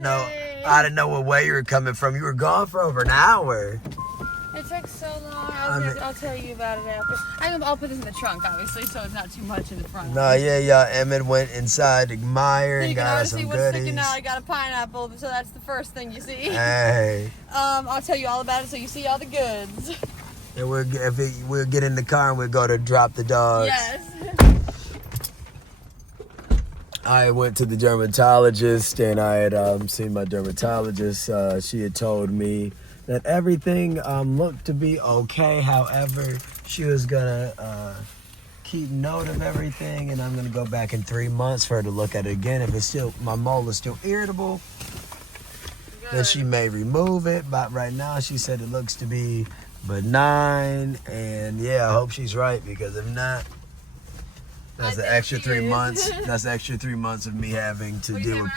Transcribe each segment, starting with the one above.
No, I didn't know what way you were coming from. You were gone for over an hour. It took so long. I'll tell you about it after. I'll put this in the trunk, obviously, so it's not too much in the front. No, yeah. Emmett went inside the Meyer and got us some goodies. What's sticking out. I got a pineapple, so that's the first thing you see. Hey. I'll tell you all about it, so you see all the goods. And we'll get in the car and we'll go to drop the dogs. Yes. I went to the dermatologist and I had seen my dermatologist. She had told me that everything looked to be okay. However, she was gonna keep note of everything, and I'm gonna go back in 3 months for her to look at it again. If it's still, my mole is still irritable, then she may remove it. But right now, she said it looks to be benign, and yeah, I hope she's right, because if not, that's an extra 3 months. That's an extra 3 months of me having to deal with.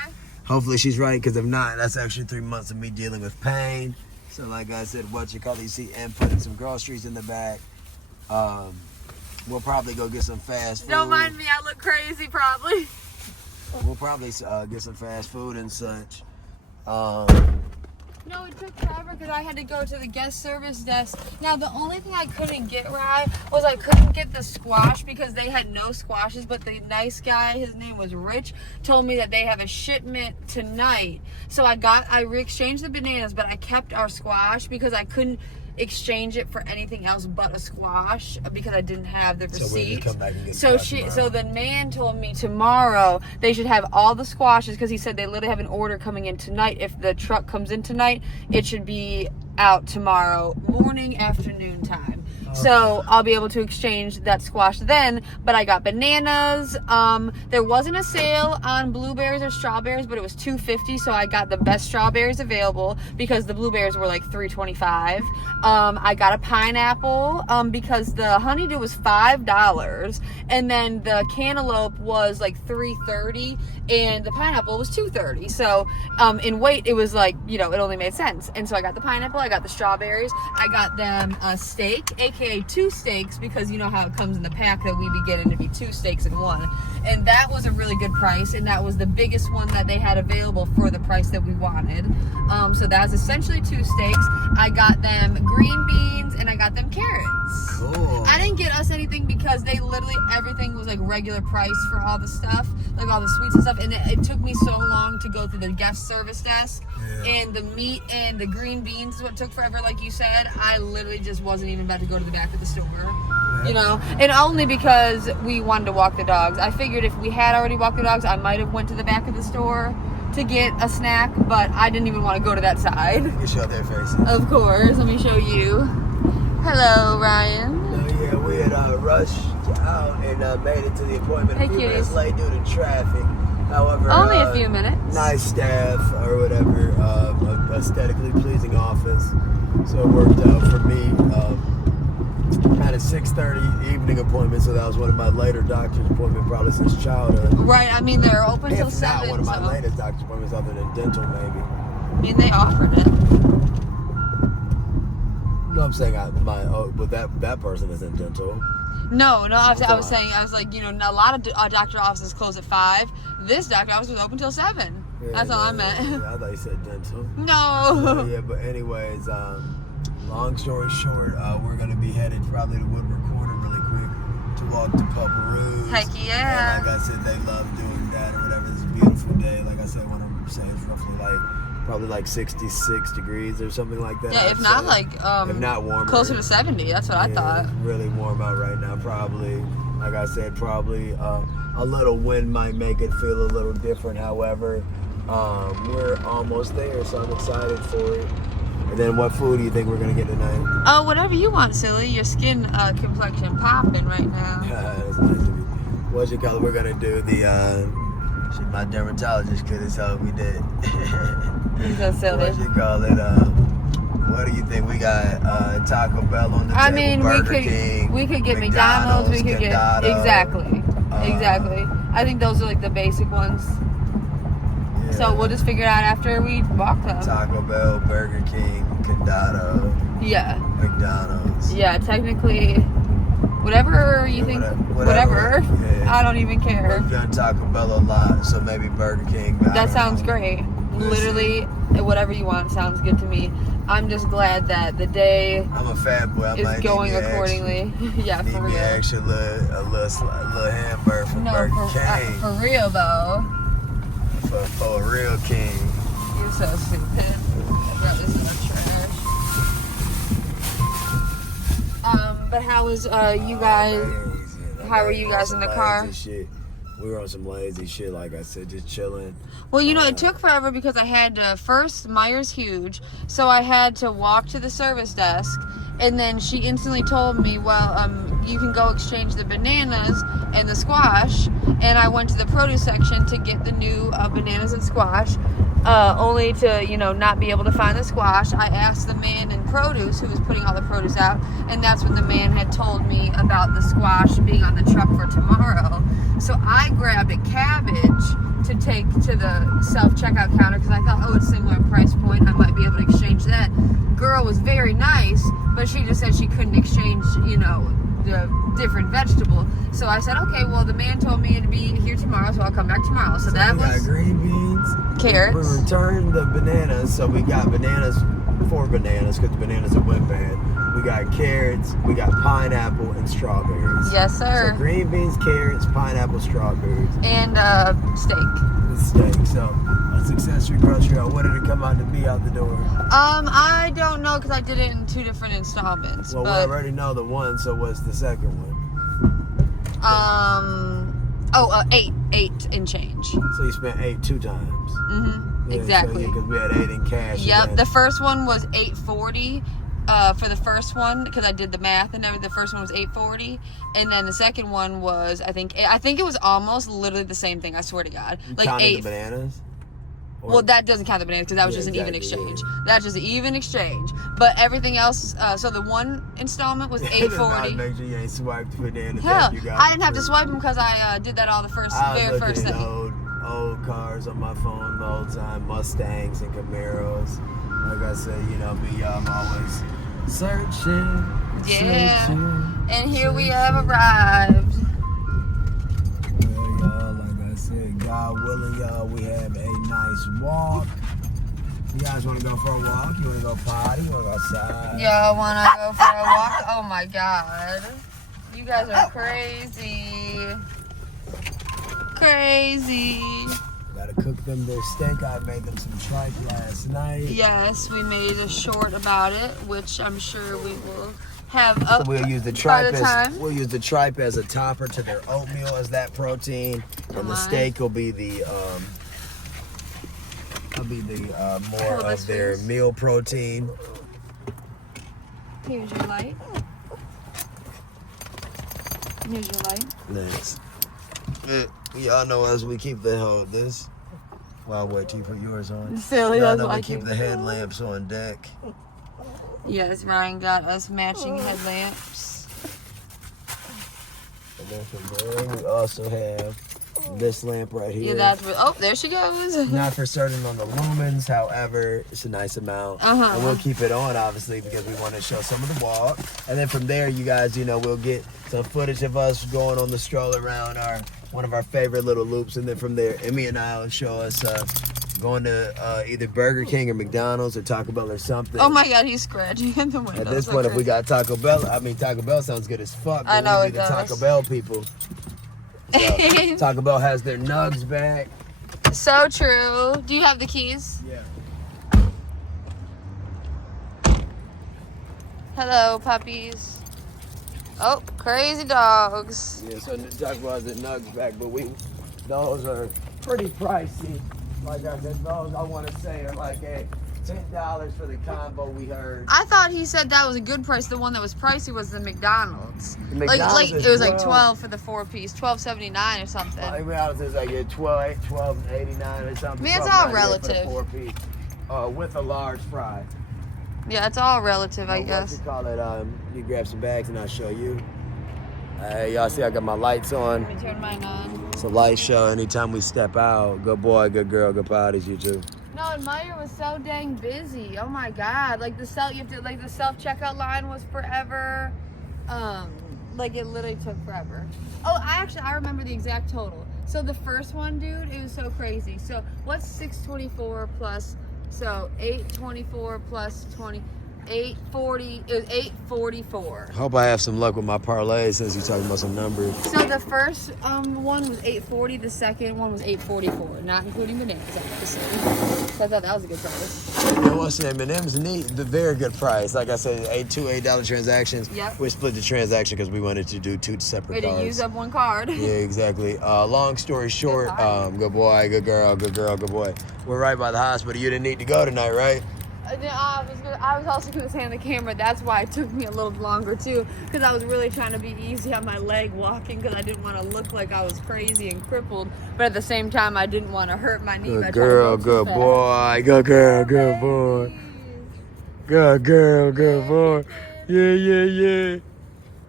Hopefully she's right, because if not, that's extra 3 months of me dealing with pain. So like I said, you see Em putting some groceries in the back. We'll probably go get some fast food. Don't mind me, I look crazy probably. We'll probably get some fast food and such. No, it took forever because I had to go to the guest service desk. Now, the only thing I couldn't get right was I couldn't get the squash because they had no squashes, but the nice guy, his name was Rich, told me that they have a shipment tonight. So I exchanged the bananas, but I kept our squash because I couldn't exchange it for anything else but a squash because I didn't have the receipt. So the man told me tomorrow they should have all the squashes because he said they literally have an order coming in tonight. If the truck comes in tonight, it should be out tomorrow morning, afternoon time. So I'll be able to exchange that squash then. But I got bananas. There wasn't a sale on blueberries or strawberries, but it was $2.50. So I got the best strawberries available because the blueberries were like $3.25. I got a pineapple because the honeydew was $5, and then the cantaloupe was like $3.30, and the pineapple was $2.30. So in weight, it was like, it only made sense. And so I got the pineapple, I got the strawberries, I got them a steak, aka 2 steaks, because you know how it comes in the pack that we be getting to be 2 steaks in one. And that was a really good price, and that was the biggest one that they had available for the price that we wanted. So that's essentially 2 steaks. I got them green beans and I got them carrots. Cool. I didn't get us anything because they literally, everything was like regular price for all the stuff, like all the sweets and stuff, and it took me so long to go through the guest service desk. And the meat and the green beans is what took forever, like you said. I literally just wasn't even about to go to the back of the store, and only because we wanted to walk the dogs. I figured if we had already walked the dogs, I might have went to the back of the store to get a snack, but I didn't even want to go to that side. You can show their faces. Of course, let me show you. Hello, Ryan. Yeah, we had rushed out and made it to the appointment a few minutes late due to traffic. However, only a few minutes. Nice staff or whatever, aesthetically pleasing office. So it worked out for me. I had a 6:30 evening appointment, so that was one of my later doctor's appointments, probably since childhood. Right, I mean they're open till 7. If not one of my latest doctor's appointments, other than dental, maybe. I mean they offered it. No, I'm saying but that person isn't dental. No, I was saying, a lot of doctor offices close at 5. This doctor office was open till 7. Yeah, that's all I meant. Yeah, I thought you said dental. No. Yeah, but anyways, long story short, we're going to be headed probably to Woodward Corner really quick to walk to Pupperoo's. Heck yeah. And like I said, they love doing that or whatever. It's a beautiful day. Like I said, when I'm saying it's roughly probably like 66 degrees or something like that. Yeah, if not warmer. Closer to 70, that's what I thought. It's really warm out right now, probably. Like I said, probably a little wind might make it feel a little different. However, we're almost there, so I'm excited for it. And then what food do you think we're going to get tonight? Oh, whatever you want, silly. Your skin complexion popping right now. That's nice of you. We're going to do my dermatologist could have told me that. He's so silly. What do you think? We got Taco Bell on the table. I mean, King, we could get McDonald's. We could get exactly. I think those are like the basic ones. Yeah. So we'll just figure it out after we walk them. Taco Bell, Burger King, Condado. Yeah. McDonald's. Yeah, technically, whatever you think. Whatever. Yeah. I don't even care. We've done Taco Bell a lot, so maybe Burger King. That sounds great. literally whatever you want sounds good to me. I'm just glad that the day I'm a fat boy. I is going accordingly. Yeah, need for me real. extra a little hamburger from No, Burger King. for real though. For a real king. You're so stupid. That is not trash. But how was you guys? How were you guys in the car? Shit. We were on some lazy shit, like I said, just chilling. Well, you know, it took forever because I had to, first, Meyer's huge, so I had to walk to the service desk, and then she instantly told me, well, you can go exchange the bananas and the squash, and I went to the produce section to get the new bananas and squash, only to, you know, not be able to find the squash. I asked the man in produce who was putting all the produce out, and that's when the man had told me about the squash being on the truck for tomorrow. So I grabbed a cabbage to take to the self-checkout counter because I thought, oh, it's similar price point. I might be able to exchange that. Girl was very nice, but she just said she couldn't exchange, you know, the different vegetable. So I said, okay, well, the man told me to be here tomorrow, so I'll come back tomorrow. So that we got was green beans, carrots. We returned the bananas, so we got bananas, 4 bananas, because the bananas that went bad. We got carrots, we got pineapple, and strawberries. Yes, sir. So green beans, carrots, pineapple, strawberries. And steak. And steak. So a successful grocery. What did it come out to be out the door? I don't know because I did it in 2 different installments. Well, but, we already know the one, so what's the second one? 8 and change. So you spent 8 2 times. Mm-hmm. Yeah, Exactly. Because we had 8 in cash. Yep. The first one was $8.40 for the first one because I did the math and everything. The first one was $8.40, and then the second one was I think it was almost literally the same thing. I swear to God, like counting 8 the bananas. Well, that doesn't count the bananas because that was just an even exchange. That's just an even exchange. But everything else, so the one installment was $8.40. Make sure you ain't swiped for bananas. Hell, I didn't have to swipe them because I did that all the very first thing. Old cars on my phone the whole time, Mustangs and Camaros. Like I said, you know me, I'm always searching. Yeah, searching, and here we have arrived. Well, y'all, like I said, God willing, y'all, we have a nice walk. You guys want to go for a walk? You want to go potty? You want to go outside? Y'all want to go for a walk? Oh my God, you guys are crazy. Crazy. Gotta cook them their steak. I made them some tripe last night. Yes, we made a short about it, which I'm sure we will have up So we'll use the by tripe the time. we'll use the tripe as a topper to their oatmeal as that protein, and the steak will be the more of their meal protein. Here's your light. Here's your light. Next. Y'all know as we keep this. Well, wait till you put yours on. Silly, Y'all that's know what we I keep keep. the headlamps on deck. Yes, Ryan got us matching headlamps. And then from there, we also have this lamp right here. Yeah, that's what. Oh, there she goes. Not for certain on the lumens, however, it's a nice amount. And we'll keep it on, obviously, because we want to show some of the walk. And then from there, you guys, you know, we'll get some footage of us going on the stroll around one of our favorite little loops. And then from there, Emmy and I will show us going to either Burger King or McDonald's or Taco Bell or something. Oh my God, he's scratching in the window. At this point, if we got Taco Bell, Taco Bell sounds good as fuck. I know we'll it be does. the Taco Bell people. So, Taco Bell has their nugs back. So true. Do you have the keys? Yeah. Hello, puppies. Oh, crazy dogs. Yeah, so Taco Bell has their nugs back, but those are pretty pricey. Like I said, those I want to say are like $10 for the combo we heard. I thought he said that was a good price. The one that was pricey was the McDonald's. The McDonald's like is it was like 12. 12 for the 4-piece, $12.79 or something. Like McDonald's is like $12.89 or something. Man, it's something all like that relative. for the 4-piece, with a large fry. Yeah, it's all relative, I guess. What you call it? You grab some bags and I'll show you. Y'all see I got my lights on. Let me turn mine on. It's a light show anytime we step out. Good boy, good girl, good potties, you too. No, and Meyer was so dang busy. Oh my God! Like the self checkout line was forever. Like it literally took forever. Oh, I remember the exact total. So the first one, dude, it was so crazy. So what's 624 plus? So 824 plus 20, 840. It was 844. Hope I have some luck with my parlay since you're talking about some numbers. So the first one was 840. The second one was 844, not including bananas, obviously. So I thought that was a good price. Yeah, what's the name? And them's neat. The very good price. Like I said, $8 transactions. Yep. We split the transaction because we wanted to do 2 separate We cards. didn't use up one card. Yeah, exactly. Long story short, card. good boy, good girl, good girl, good boy. We're right by the hospital. You didn't need to go tonight, right? I was also going to say on the camera, that's why it took me a little longer too, because I was really trying to be easy on my leg walking because I didn't want to look like I was crazy and crippled, but at the same time I didn't want to hurt my knee. Good girl, good boy, good girl, good boy. Good girl, good boy. Yeah, yeah, yeah.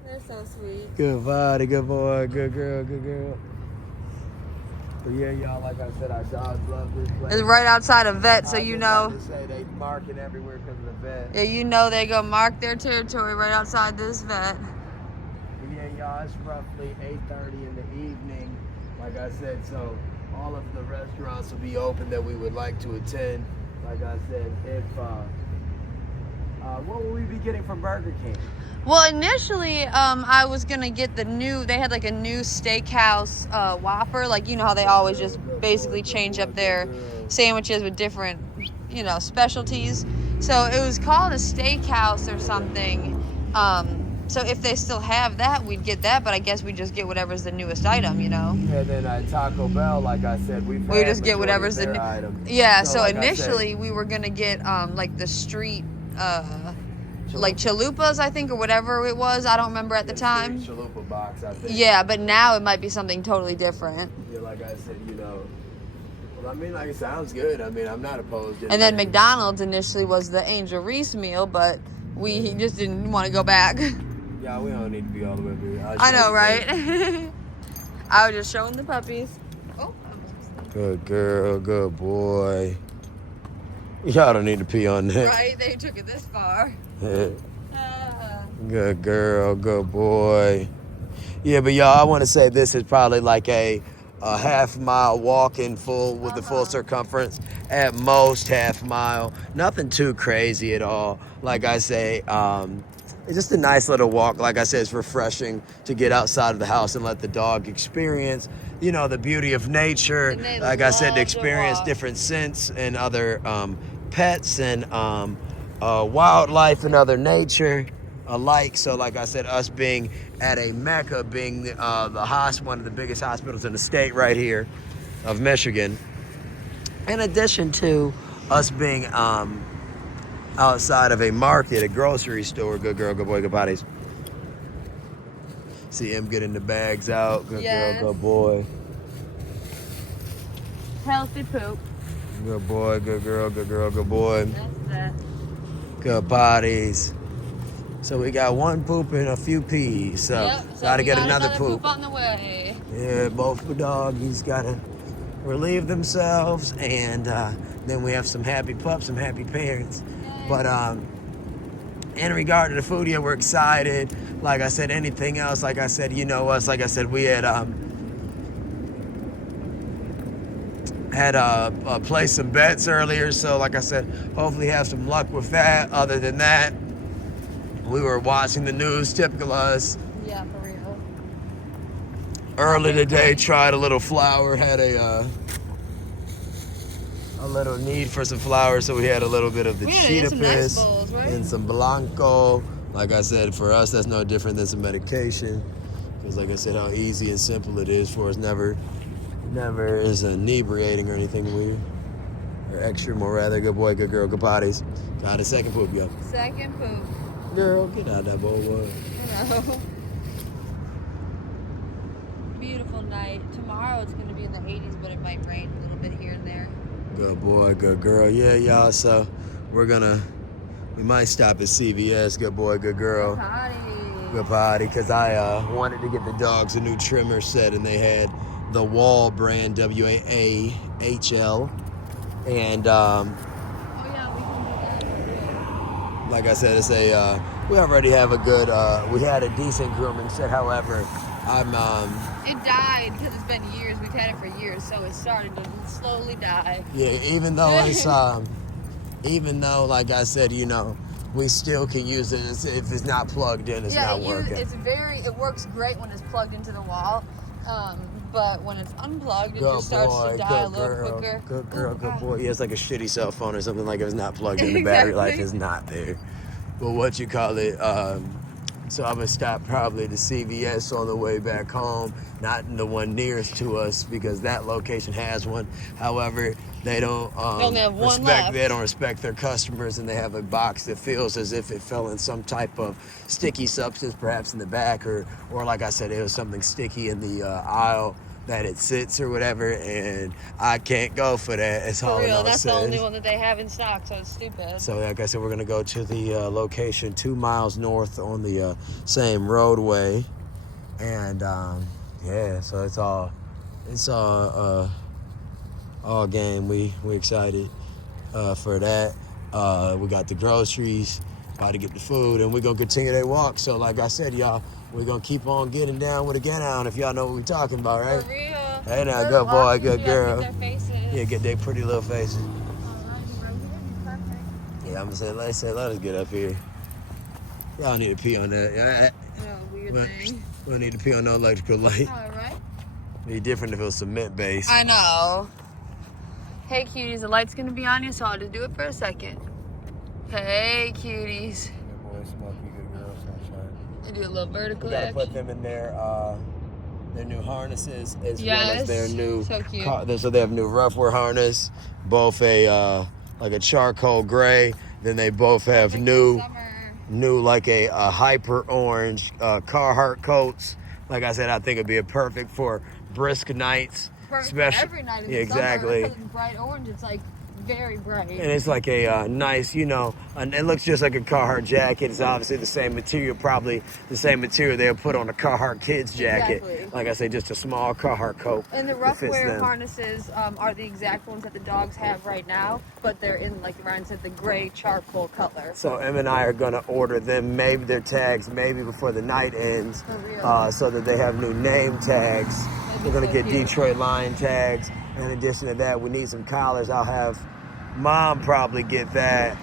They're so sweet. Good body, good boy, good girl, good girl. But yeah, y'all, like I said, our dogs love this place. It's right outside a vet, so you know. I was about to say they marking everywhere because of the vet. Yeah, you know they go mark their territory right outside this vet. But yeah, y'all, it's roughly 8:30 in the evening. Like I said, so all of the restaurants will be open that we would like to attend. Like I said, if what will we be getting from Burger King? Well, initially, I was gonna get they had like a new steakhouse Whopper. Like, you know how they always just basically change up their sandwiches with different, specialties. So it was called a steakhouse or something. So if they still have that, we'd get that. But I guess we just get whatever's the newest item, Yeah, then at Taco Bell, like I said, we just get whatever's the new item. Yeah. So like initially, we were gonna get like the street. Like chalupas, I think, or whatever it was. I don't remember at the time. Chalupa box, I think. Yeah, but now it might be something totally different. Yeah, like I said, well, I mean, like, it sounds good. I mean, I'm not opposed to it. And then McDonald's initially was the Angel Reese meal, but we just didn't want to go back. Yeah, we don't need to be all the way through. I know, right? I was just showing the puppies. Oh, good girl, good boy. Y'all don't need to pee on that. Right, they took it this far. Good girl, good boy. Yeah, but y'all, I want to say this is probably like a half-mile walk in full with the full circumference. At most, half-mile. Nothing too crazy at all. Like I say, it's just a nice little walk. Like I said, it's refreshing to get outside of the house and let the dog experience, the beauty of nature. Like I said, to experience different scents and other pets and wildlife and other nature alike. So like I said, us being at a Mecca, being one of the biggest hospitals in the state right here of Michigan, in addition to us being outside of a market, a grocery store. Good girl, good boy, good bodies. See him getting the bags out. Good girl, good boy. Healthy poop. Good boy, good girl, good girl, good boy. That's that. Good bodies. So we got one poop and a few peas. So gotta get another poop. On the way. Yeah, both the doggies gotta relieve themselves, and then we have some happy pups, some happy parents. Yay. But in regard to the food, yeah, we're excited. Like I said, anything else, like I said, us. Like I said, we had placed some bets earlier, so like I said, hopefully have some luck with that. Other than that, we were watching the news, typical us. Yeah, for real. Early today, tried a little flour, had a little need for some flour, so we had a little bit of the cheetah piss and some blanco. Like I said, for us, that's no different than some medication, because like I said, how easy and simple it is for us. Never is inebriating or anything weird. Or extra, more rather. Good boy, good girl, good potties. Got a second poop, yo. Second poop. Girl, get out of that bowl, boy. No. Beautiful night. Tomorrow it's going to be in the 80s, but it might rain a little bit here and there. Good boy, good girl. Yeah, y'all, so we might stop at CVS. Good boy, good girl. Good potty. Good potty, because I wanted to get the dogs a new trimmer set, and they had the Wall brand, WAAHL, and oh yeah, we can do that. like I said, it's we already have a good, we had a decent grooming set. However, I'm It died because it's been years. We've had it for years, so it started to slowly die. Yeah, even though it's even though, like I said, you know, we still can use it if it's not plugged in. It's not working. It works great when it's plugged into the wall, but when it's unplugged, it just starts to die a little quicker. Good girl, good boy. Yeah, it's like a shitty cell phone or something. Like if it's not plugged in, the battery life is not there. But what you call it? So I'm gonna stop probably the CVS on the way back home, not the one nearest to us because that location has one. However, they don't only have one left. They don't respect their customers, and they have a box that feels as if it fell in some type of sticky substance, perhaps in the back, or like I said, it was something sticky in the aisle that it sits or whatever, and I can't go for that. It's all real. That's the only one that they have in stock, so it's stupid. So like I said, we're gonna go to the location 2 miles north on the same roadway, and yeah, so it's all game. We excited for that. We got the groceries, about to get the food, and we're gonna continue that walk. So like I said, y'all, we're gonna keep on getting down with a get down if y'all know what we're talking about, right? For real. Hey now, good boy, good girl. Get their faces. Yeah, get their pretty little faces. Right here. Yeah, I'm gonna say, let us get up here. Y'all need to pee on that. Oh, weird thing. We don't need to pee on no electrical light. All right. It'd be different if it was cement based. I know. Hey, cuties, the light's gonna be on you, so I'll just do it for a second. Hey, cuties. Good boy, Smokey, good girl, sunshine. And do a little vertical We gotta action. put them in their new harnesses as well Yes, as their new. so cute. So they have new rough wear harness, both a like a charcoal gray. Then they both have Like new summer. like a hyper orange Carhartt coats. Like I said, I think it'd be perfect for brisk nights. Perfect for every night in the exactly. summer, because it's bright orange. It's like very bright. And it's like a nice, you know, and it looks just like a Carhartt jacket. It's obviously the same material, probably the same material they'll put on a Carhartt kids jacket. Exactly. Like I say, just a small Carhartt coat. And the that rough fits wear them. harnesses are the exact ones that the dogs have right now, but they're in, like Ryan said, the gray charcoal color. So Em and I are gonna order them, maybe their tags, maybe before the night ends, For real. so that they have new name tags. That'd be We're gonna so get cute. Detroit Lion tags. In addition to that, we need some collars. I'll have Mom probably get that,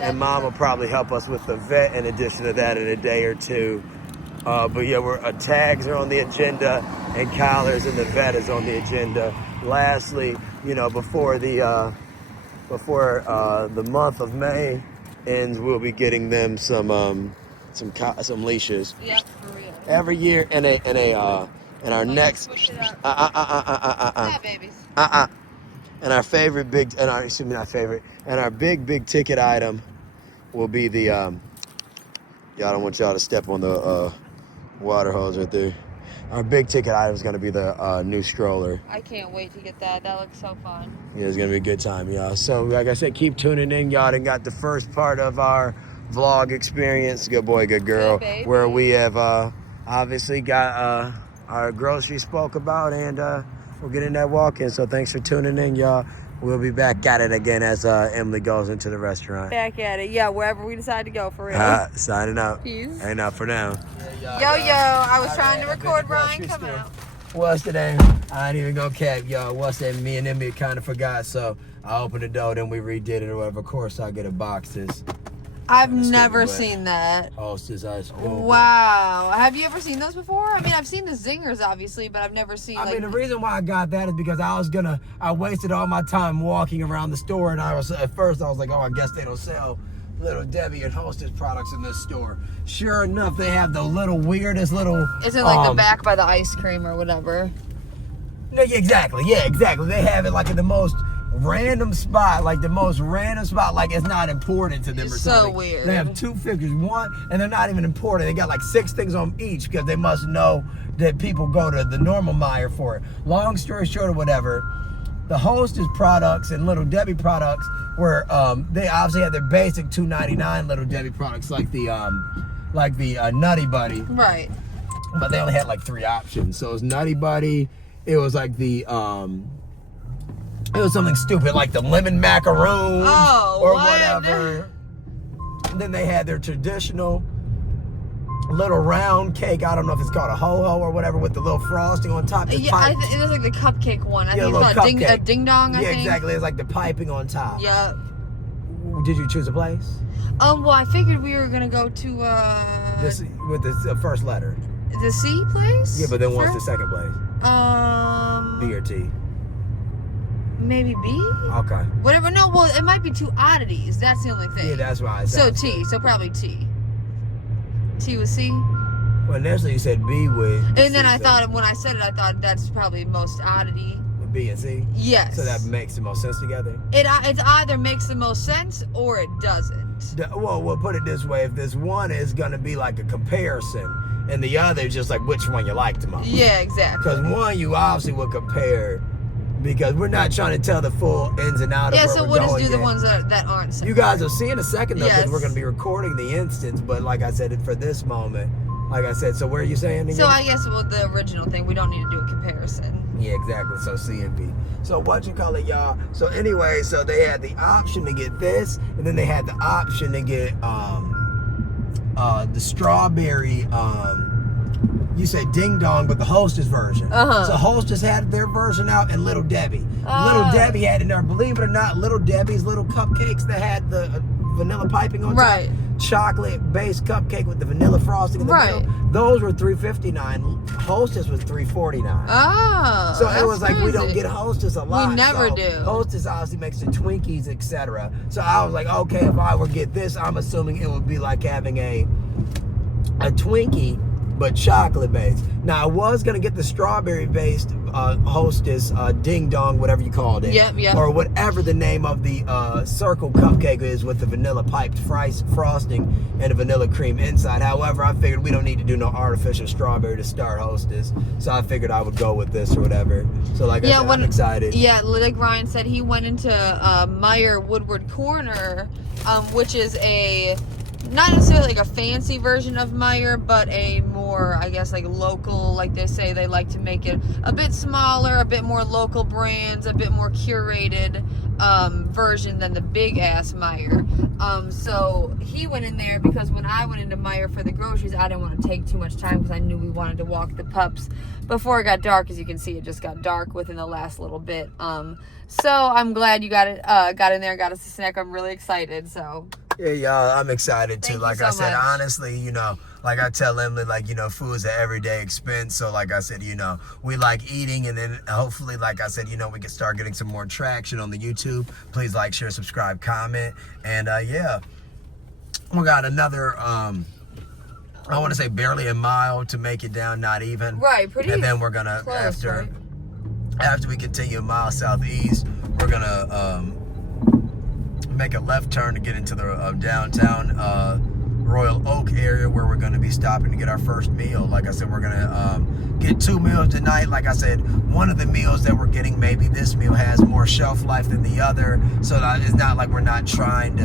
and Mom will probably help us with the vet in addition to that in a day or two. But yeah, tags are on the agenda, and collars and the vet is on the agenda. Lastly, you know, before the month of May ends, we'll be getting them some leashes. Yep, for real. Every year, and our next Switch it up. Yeah, babies. and our favorite and our big ticket item will be the y'all don't want y'all to step on the water hose right there. Our big ticket item is going to be the new stroller. I can't wait to get that. That looks so fun. Yeah, it's going to be a good time, y'all. So, like I said, keep tuning in. Y'all done got the first part of our vlog experience. Good boy, good girl. Hey, baby. Where we have obviously got our groceries spoke about, and we'll get in that walk-in. So thanks for tuning in, y'all. We'll be back at it again as Emily goes into the restaurant. Back at it. Yeah, wherever we decide to go, for real. Signing out. Peace. Ain't out for now. Yo, I was trying to record Ryan come out. What's the name? I ain't even gonna cap, y'all. What's that? Me and Emmy kind of forgot, so I opened the door, then we redid it or whatever. Of course, I get a box. This I've Kinda never stupid, but- seen that. Hostess ice cream. Wow. Have you ever seen those before? I mean, I've seen the zingers, obviously, but I've never seen, I mean, the reason why I got that is because I wasted all my time walking around the store, and at first I was like, oh, I guess they don't sell Little Debbie and Hostess products in this store. Sure enough, they have the weirdest little. Is it like the back by the ice cream or whatever? No, yeah, exactly. They have it like in the most random spot, like it's not important to them or It's so something. weird. They have two figures, one, and they're not even important. They got like 6 things on each because they must know that people go to the normal Meijer for it. Long story short or whatever, the Hostess products and Little Debbie products were, they obviously had their basic $2.99 Little Debbie products like the Nutty Buddy. Right. But they only had like 3 options. So it was Nutty Buddy, it was like it was something stupid like the lemon macaroons Oh, or what? whatever. And then they had their traditional little round cake. I don't know if it's called a ho-ho or whatever, with the little frosting on top. Yeah, it was like the cupcake one. I think it's called a ding dong. I think. Exactly. It's like the piping on top. Yep. Did you choose a place? Well, I figured we were gonna go to This with the first letter. the C place. Yeah, but then what's the second place? B or T? Maybe B. Okay. Whatever. No, well, it might be two oddities. That's the only thing. Yeah, that's why I So said. T. So probably T. T with C. Well, initially you said B with. And then I thought, when I said it, I thought that's probably most oddity. B and C. Yes. So that makes the most sense together. It either makes the most sense or it doesn't. Well, we'll put it this way: if this one is gonna be like a comparison, and the other is just like which one you like the most. Yeah, exactly. Because one you obviously would compare, because we're not trying to tell the full ins and outs. Yeah, of where so we're we'll just going do the yet. ones that aren't separate. You guys will see in a second though, because Yes. we're gonna be recording the instance. But like I said, for this moment, like I said, so where are you saying again? So I guess the original thing, we don't need to do a comparison. Yeah, exactly. So C and B. So what you call it, y'all? So anyway, so they had the option to get this, and then they had the option to get the strawberry. You said Ding Dong, but the Hostess version. So Hostess had their version out, and Little Debbie. Little Debbie had in there, believe it or not, Little Debbie's little cupcakes that had the vanilla piping on top. Right. Chocolate-based cupcake with the vanilla frosting in the Right. middle. Those were $3.59. Hostess was $3.49. Oh, So it was that's like we don't crazy. get Hostess a lot. We never so do. Hostess obviously makes the Twinkies, etc. So I was like, okay, if I were to get this, I'm assuming it would be like having a Twinkie, but chocolate based. Now I was gonna get the strawberry based Hostess Ding Dong, whatever you called it, Yep. or whatever the name of the circle cupcake is, with the vanilla piped frosting and a vanilla cream inside. However, I figured we don't need to do no artificial strawberry to start Hostess, so I figured I would go with this or whatever. So like I said, I'm excited. Yeah, like Ryan said, he went into Meyer Woodward Corner, which is not necessarily like a fancy version of Meyer, but a more, I guess, like local, like they say, they like to make it a bit smaller, a bit more local brands, a bit more curated version than the big ass Meyer. So he went in there because when I went into Meyer for the groceries, I didn't want to take too much time because I knew we wanted to walk the pups before it got dark. As you can see, it just got dark within the last little bit. So I'm glad you got in there, got us a snack. I'm really excited. So. Yeah, y'all, I'm excited too. Thank Like you I so said, much. honestly, like I tell Emily, like, food is an everyday expense. So like I said, we like eating, and then hopefully, like I said, we can start getting some more traction on the YouTube. Please like, share, subscribe, comment. And yeah, we got another, I want to say barely a mile to make it down, not even. Right, pretty And then we're going to, close, right? after we continue a mile southeast, we're going to, make a left turn to get into the downtown Royal Oak area, where we're going to be stopping to get our first meal. Like I said, we're going to get 2 meals tonight. Like I said, one of the meals that we're getting, maybe this meal has more shelf life than the other, so that it's not like we're trying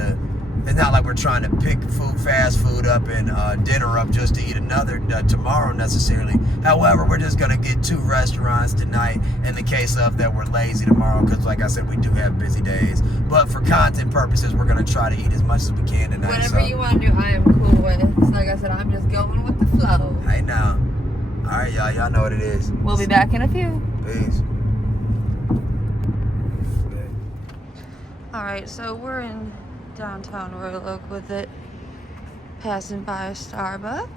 to pick fast food up and dinner up just to eat another tomorrow necessarily. However, we're just gonna get 2 restaurants tonight in the case of that we're lazy tomorrow, because like I said, we do have busy days. But for content purposes, we're gonna try to eat as much as we can tonight. Whatever you want to do, I am cool with. So like I said, I'm just going with the flow. Hey now. All right, y'all know what it is. We'll be back in a few. Peace. All right, so we're in downtown Royal Oak with it, passing by a Starbucks.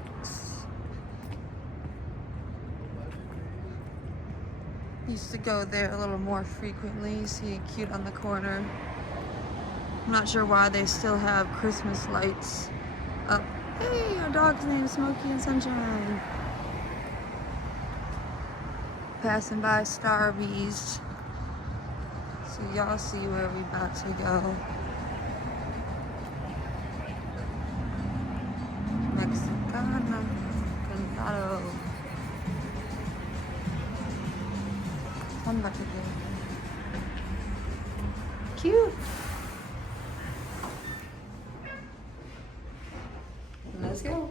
Used to go there a little more frequently. See it cute on the corner. I'm not sure why they still have Christmas lights up. Hey, our dog's name is Smokey and Sunshine. Passing by Starbucks. So y'all see where we about to go. Mexicana, Condado. I'm about to go. Cute. Let's go.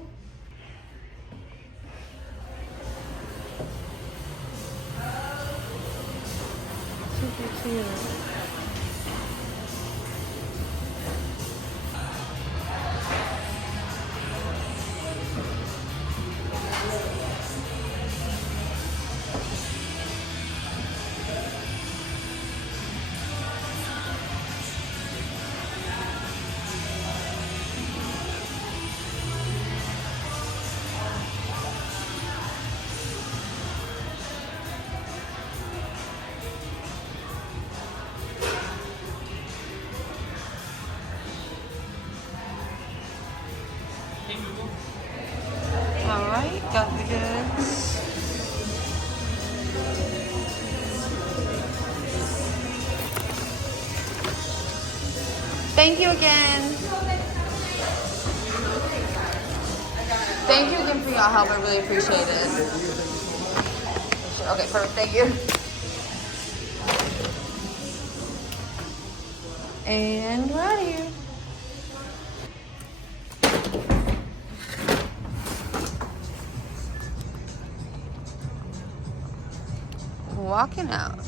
Super cute. Alright, got the goods. Thank you again. Thank you again for your help. I really appreciate it. Okay, perfect. Thank you. And we're out of here. Walking out.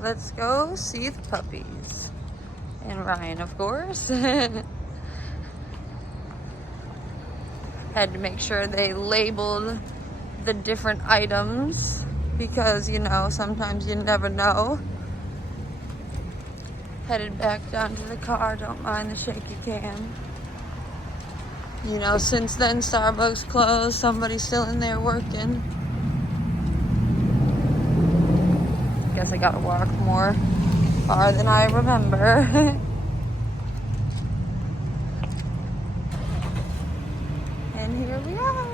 Let's go see the puppies. And Ryan, of course. Had to make sure they labeled the different items because, you know, sometimes you never know. Headed back down to the car. Don't mind the shaky cam. You know, since then, Starbucks closed. Somebody's still in there working. Guess I gotta walk more far than I remember. And here we are.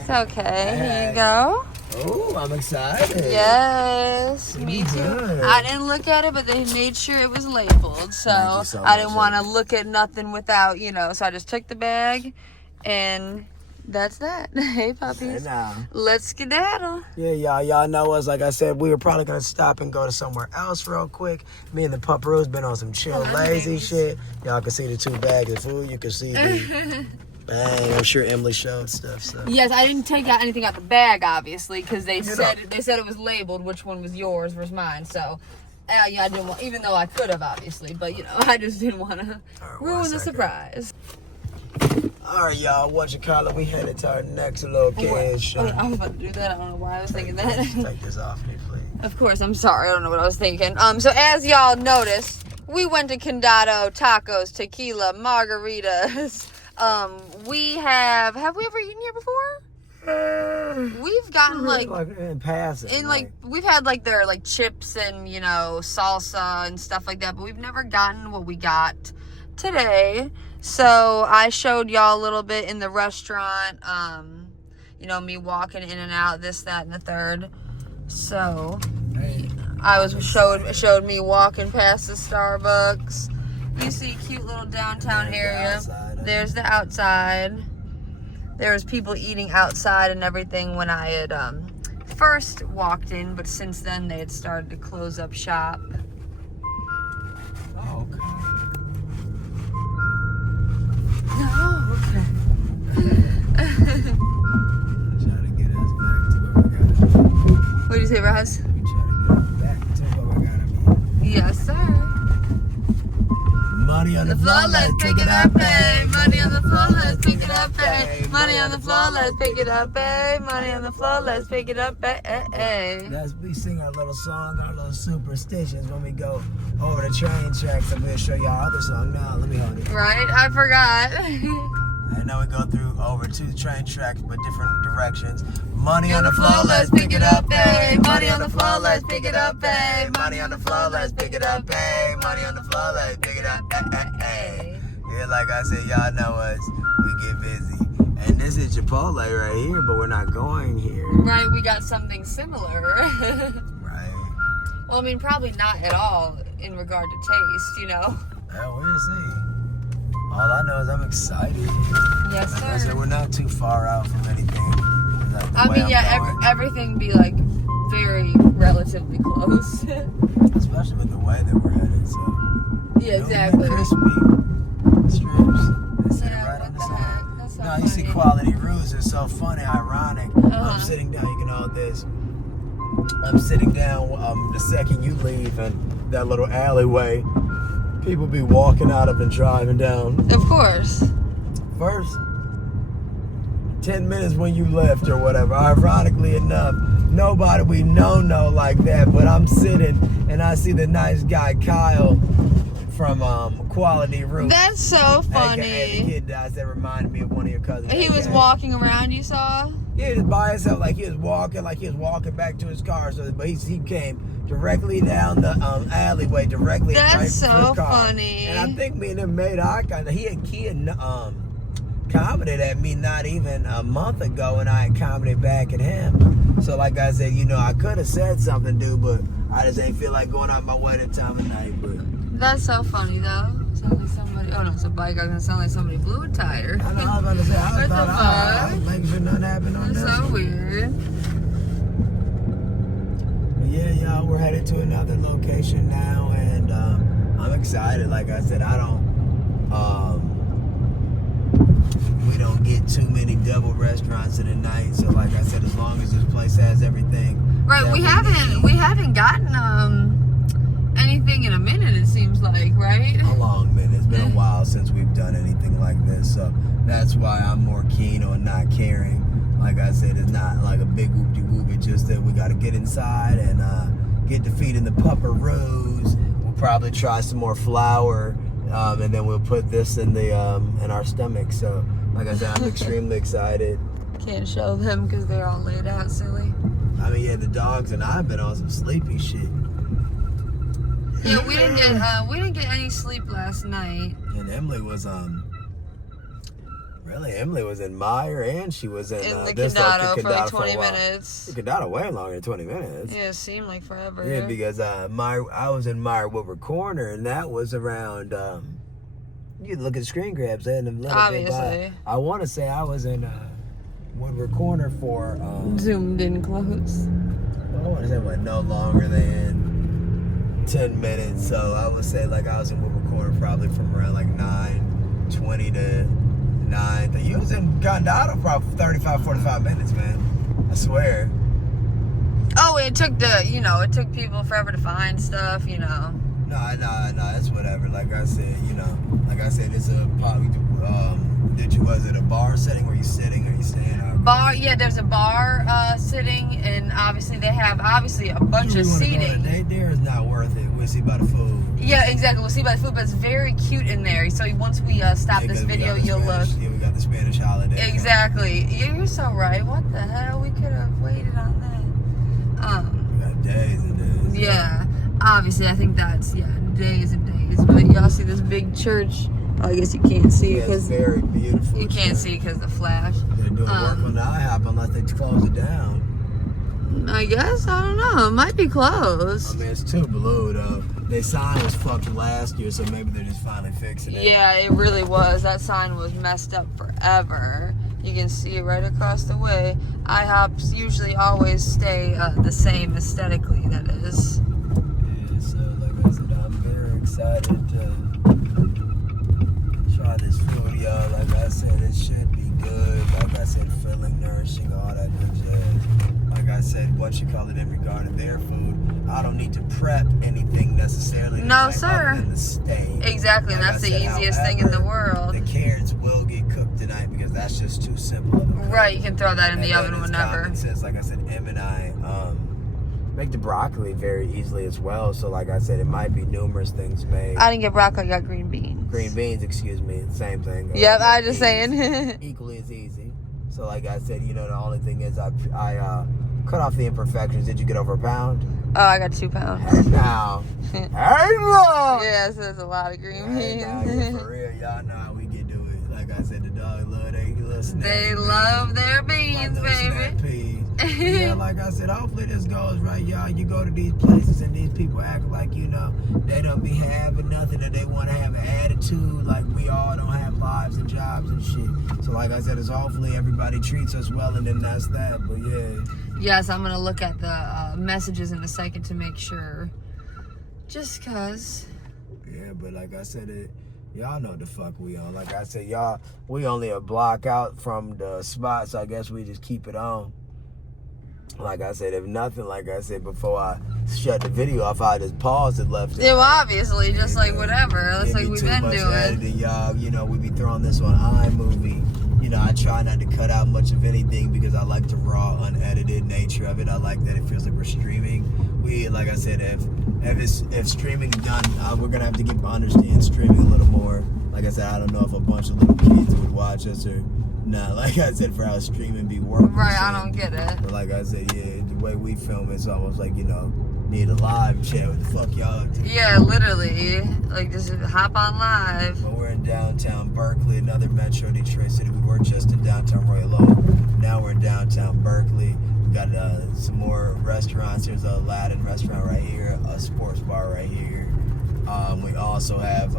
It's okay. Here you go. Oh, I'm excited. Yes, me too. Good. I didn't look at it, but they made sure it was labeled. So I didn't want to look at nothing without, you know. So I just took the bag, and that's that. Hey, puppies. Let's skedaddle. Yeah, y'all know us. Like I said, we were probably going to stop and go to somewhere else real quick. Me and the pupperoos been on some chill, lazy shit. Y'all can see the 2 bags of food. You can see the... Bang, I'm sure Emily showed stuff. So. Yes, I didn't take out anything out the bag, obviously, because they said it was labeled which one was yours versus mine. So, yeah, I didn't want, even though I could have, obviously, but you know, I just didn't want to ruin the surprise. All right, y'all, what you call it? We headed to our next location. I was about to do that. I don't know why I was thinking that. Take this off me, please. Of course, I'm sorry. I don't know what I was thinking. So as y'all noticed, we went to Condado, tacos, tequila, margaritas. We have we ever eaten here before? We've gotten like in passing, we've had like their like chips and, you know, salsa and stuff like that, but we've never gotten what we got today. So I showed y'all a little bit in the restaurant, you know, me walking in and out, this, that, and the third. So I showed me walking past the Starbucks. You see a cute little downtown area. There's the outside. There was people eating outside and everything when I had first walked in, but since then they had started to close up shop. Oh, okay. Trying to get us back to where we gotta be. What did you say, Roz? We trying to get back to where we gotta be. Yes, sir. Money on the floor, let's pick it up, hey. Money on the floor, let's pick it up, hey. Money on the floor, let's pick it up, hey. Money on the floor, let's pick it up, hey. We sing our little song, our little superstitions when we go over the train tracks, and we'll show y'all our other song now. Let me hold it. Right, I forgot. I know we go through over 2 train tracks, but different directions. Money on the floor, let's pick it up, hey. Money on the floor, let's pick it up, hey. Money on the floor, let's pick it up, hey. Money on the floor, let's pick it up, hey. Yeah, like I said, y'all know us. We get busy. And this is Chipotle right here, but we're not going here. Right, we got something similar. Right. Well, I mean, probably not at all in regard to taste, you know. Yeah, we'll see. All I know is I'm excited. Yes, sir. Like I said, we're not too far out from anything. I mean, yeah, everything be like very relatively close. Especially with the way that we're headed, so. Yeah, exactly. Crispy strips. They sit right on the side. That's so no, funny. you see Quality Roos. It's so funny, ironic. I'm sitting down. You can hold this. I'm sitting down the second you leave, and that little alleyway, people be walking out of and driving down. Of course. First 10 minutes when you left or whatever. Ironically enough, nobody we know like that, but I'm sitting and I see the nice guy Kyle from Quality Room. That's so funny. AKA the kid that I said reminded me of one of your cousins. He was walking around, you saw? Yeah, just by himself, like he was walking back to his car. So, but he came directly down the alleyway, directly right That's to so the car. funny. And I think me and him made eye contact. He had commented at me not even a month ago, and I had commented back at him. So, like I said, I could have said something, dude, but I just ain't feel like going out my way that time of night. But that's so funny, though. Sound like somebody. Oh no, it's a bike. I was gonna sound like somebody blew a tire. I know, I was about to say, I was making sure nothing happened on That's this. so weird. But yeah, y'all, we're headed to another location now, and I'm excited. Like I said, we don't get too many double restaurants in the night. So, like I said, as long as this place has everything. Right, we haven't gotten anything in a minute. It seems like, right? A long minute. It's been a while since we've done anything like this, so that's why I'm more keen on not caring. Like I said, it's not like a big whoop-de-whoop. It's just that we got to get inside and get the feet in the pupperoos. We'll probably try some more flour, and then we'll put this in the in our stomach. So, like I said, I'm extremely excited. Can't show them because they're all laid out, silly. I mean, yeah, the dogs and I've been on some sleepy shit. Yeah, we didn't get any sleep last night. And Emily was in Meyer, and she was in the this Condado local for like Condado 20 a while. minutes. The Condado way longer than 20 minutes. Yeah, it seemed like forever. Yeah, because I was in Meyer Woodward Corner, and that was around. You can look at screen grabs and a little Obviously. bit. I want to say I was in Woodward Corner for. Zoom didn't close. I want to say what, no longer than 10 minutes. So I would say like I was in Woodward Corner probably from around like 9:20 to 9. You was in Condado probably 35, 45 minutes, man. I swear. Oh, it took people forever to find stuff, No, it's whatever. Like I said, it's a probably. Was it a bar setting? Were you sitting? Or you staying? Bar, yeah. There's a bar sitting, and obviously they have a bunch of seating. Date there is not worth it. We'll see by the food. Yeah, exactly. We'll see by the food, but it's very cute in there. So once we stop this video, you'll look. Yeah, we got the Spanish holiday. Exactly. You're so right. What the hell? We could have waited on that. We got days and days. Yeah. Obviously, I think that's days and days. But y'all see this big church? Oh, I guess you can't see because it's very beautiful. You can't see because the flash. They're doing work on the IHOP unless they close it down. I guess, I don't know. It might be closed. I mean, it's too blue though. Their sign was fucked last year, so maybe they're just finally fixing it. Yeah, it really was. That sign was messed up forever. You can see it right across the way. IHOPs usually always stay the same aesthetically, that is. Yeah, so like I said, I'm very excited to try this food, y'all. Like I said, it should be good. Like I said, filling, nourishing, all that good jazz. Like I said, what you call it in regard to their food, I don't need to prep anything necessarily. No, sir. Other than the steak. Exactly, and that's the easiest thing in the world. The carrots will get cooked tonight because that's just too simple. Right, you can throw that in the oven whenever. Since, like I said, Em and I make the broccoli very easily as well. So, like I said, it might be numerous things made. I didn't get broccoli, I got green beans. Green beans, excuse me, same thing. Yep, I just saying. Equally as easy. So, like I said, the only thing is I cut off the imperfections. Did you get over a pound? Oh, I got 2 pounds. Hey now. Hey now. Yes, there's a lot of green beans. Yeah, for real, y'all know how we get to it. Like I said, the dog love they little snap. They love their beans, baby. Yeah, like I said, hopefully this goes right, y'all. You go to these places and these people act like, they don't be having nothing, that they want to have an attitude, like we all don't have lives and jobs and shit. So like I said, it's hopefully everybody treats us well, and then that's that. But yeah. Yes, I'm going to look at the messages in a second to make sure. Just cause. Yeah, but like I said, y'all know the fuck we on. Like I said, y'all, we only a block out from the spot, so I guess we just keep it on. Like I said, if nothing, like I said before I shut the video off, I just paused it, left it. Yeah, well, obviously, just like whatever. That's like we've been doing. Editing, y'all. We be throwing this on iMovie. I try not to cut out much of anything because I like the raw, unedited nature of it. I like that it feels like we're streaming. Like I said, if streaming is done, we're gonna have to understand streaming a little more. Like I said, I don't know if a bunch of little kids would watch us or not. Like I said, for how streaming be working. Right, I don't get it. But like I said, yeah, the way we film it's almost like, you know, need a live chat. What the fuck y'all do? Yeah, literally. Like, just hop on live. Well, we're in downtown Berkeley, another Metro Detroit city. We were just in downtown Royal Oak. Now we're in downtown Berkeley. We got some more restaurants. There's a Aladdin restaurant right here, a sports bar right here. We also have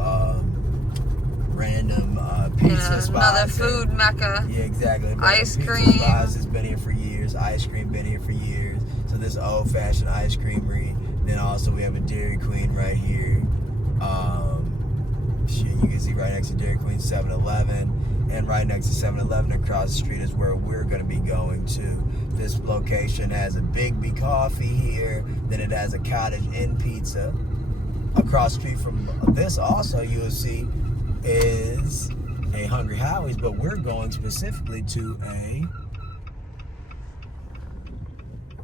random pizza spots. Another food mecca. Yeah, exactly. Ice pizza cream. spots has been here for years. Ice cream been here for years. So this old-fashioned ice creamery. Then also we have a Dairy Queen right here. Shit, you can see right next to Dairy Queen 7-Eleven. And right next to 7-Eleven across the street is where we're going to be going to. This location has a Big B Coffee here. Then it has a Cottage Inn Pizza. Across the street from this also you'll see is a Hungry Howie's, but we're going specifically to a...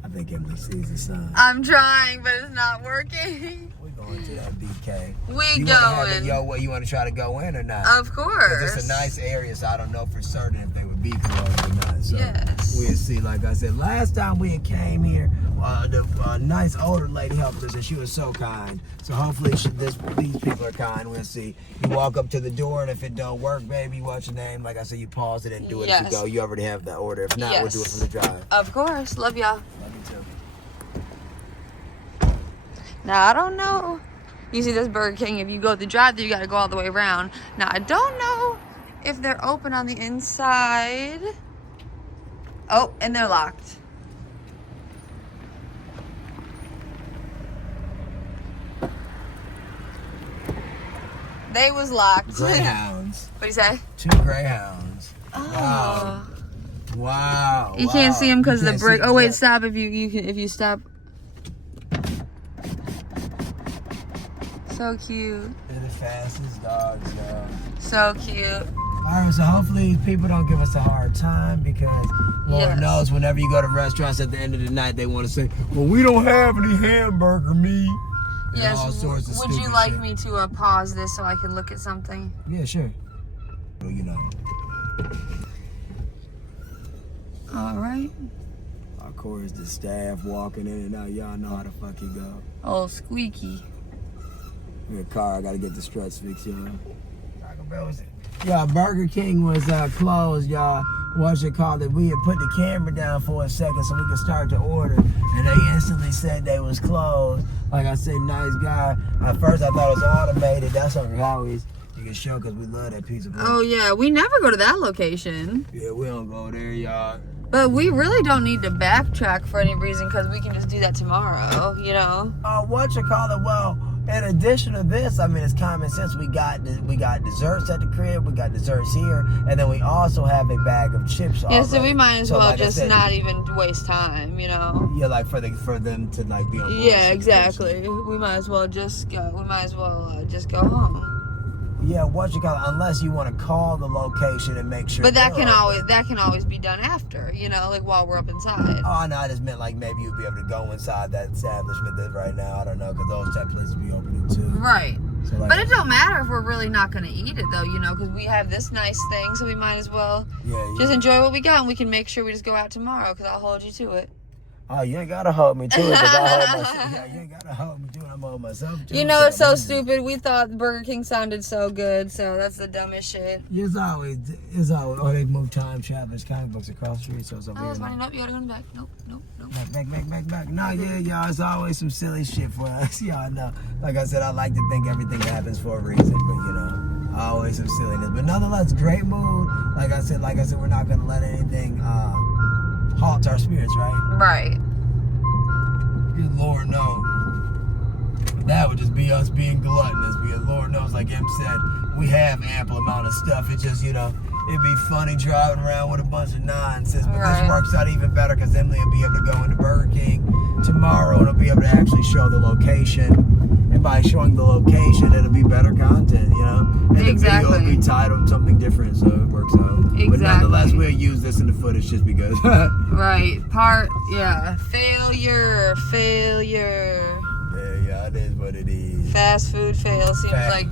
I think Emily sees the sign. I'm trying, but it's not working. We're going to that BK. We going. Yo, what, you want to try to go in or not? Of course. 'Cause it's a nice area, so I don't know for certain if they would be closed or not. So Yes. we'll see. Like I said, last time we came here, the nice older lady helped us, and she was so kind. So hopefully these people are kind. We'll see. You walk up to the door, and if it don't work, baby, what's your name? Like I said, you pause it and do it as you Yes. go. You already have that order. If not, we'll do it from the drive. Of course. Love y'all. Love you too. Now, I don't know. You see this Burger King, if you go the drive-thru, you got to go all the way around. Now, I don't know if they're open on the inside. Oh, and they're locked. They was locked. Greyhounds. What'd you say? 2 greyhounds. Oh. Wow. You can't see them because of the can't brick. see Oh wait, that. stop if you stop. So cute. They're the fastest dogs, y'all. So cute. Alright, so hopefully people don't give us a hard time because Lord Yes. knows whenever you go to restaurants at the end of the night, they want to say, well, we don't have any hamburger meat. And Yes. all sorts of Would you stupid like shit. me to pause this so I can look at something? Yeah, sure. Well, you know. All right. Of course, the staff walking in and out, y'all know how the fuck it go. Oh, squeaky. In the car, I gotta get the struts fixed, y'all. Taco Bell was Yeah, Burger King was closed, y'all. What's it called? We had put the camera down for a second so we could start to order, and they instantly said they was closed. Like I said, nice guy. At first, I thought it was automated. That's Hungry Howie's. You can show because we love that pizza. Oh yeah, we never go to that location. Yeah, we don't go there, y'all. But we really don't need to backtrack for any reason because we can just do that tomorrow, you know? What you call it? Well, in addition to this, I mean, it's common sense. We got desserts at the crib. We got desserts here, and then we also have a bag of chips. Yeah, so already. we might as So, well like I just said, not even waste time, you know? Yeah, like for them to like be on board. Yeah, exactly. We might as well just go. We might as well just go home. Yeah, what you call it? Unless you want to call the location and make sure. But that they're can always be done after, you know, like while we're up inside. Oh no, I just meant like maybe you'd be able to go inside that establishment that right now. I don't know because those type places be opening too. Right. So, like, But it don't matter if we're really not going to eat it though, you know, because we have this nice thing, so we might as well just enjoy what we got, and we can make sure we just go out tomorrow because I'll hold you to it. Oh, you ain't gotta hold me to it because I hold myself. Yeah, you ain't gotta hold me to it. I'm holding myself to it. You know, it's so stupid. We thought Burger King sounded so good, so that's the dumbest shit. It's always. Oh, they move time travelers comic books across the street, so it's over Oh, here. it's funny. Nope, you gotta go back. Nope. Back. No, yeah, y'all. It's always some silly shit for us. Y'all know. Like I said, I like to think everything happens for a reason, but you know, always some silliness. But nonetheless, great mood. Like I said, we're not gonna let anything halt our spirits, right? Right. Good Lord, no. That would just be us being gluttonous. Because Lord knows, like Em said, we have ample amount of stuff. It just, you know, it'd be funny driving around with a bunch of nonsense. But this works out even better because Emily will be able to go into Burger King tomorrow and it'll be able to actually show the location. And by showing the location, it'll be better content, you know? And the video will be titled something different, so it works out. Exactly. But nonetheless, we'll use this in the footage just because. Right. Failure. Yeah, it is what it is. Fast food fail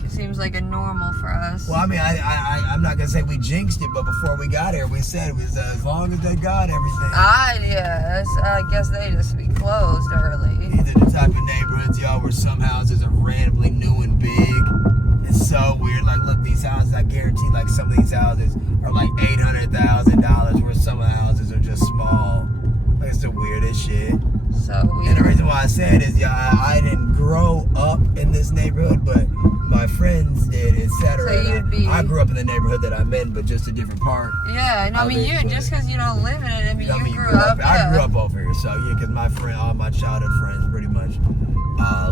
seems like a normal for us. Well, I mean, I'm not gonna say we jinxed it, but before we got here, we said it was as long as they got everything. I guess they just be closed early. These are the type of neighborhoods, y'all, where some houses are randomly new and big. It's so weird. Like, look, these houses, I guarantee, like, some of these houses are like $800,000, where some of the houses are just small. Like, it's the weirdest shit. So weird. And the reason why I said is, yeah, I didn't grow up in this neighborhood, but my friends did, etc. So I grew up in the neighborhood that I'm in, but just a different part. Yeah, no, I mean, just because you don't live in it, you grew up. I grew up over here, so yeah, because all my childhood friends pretty much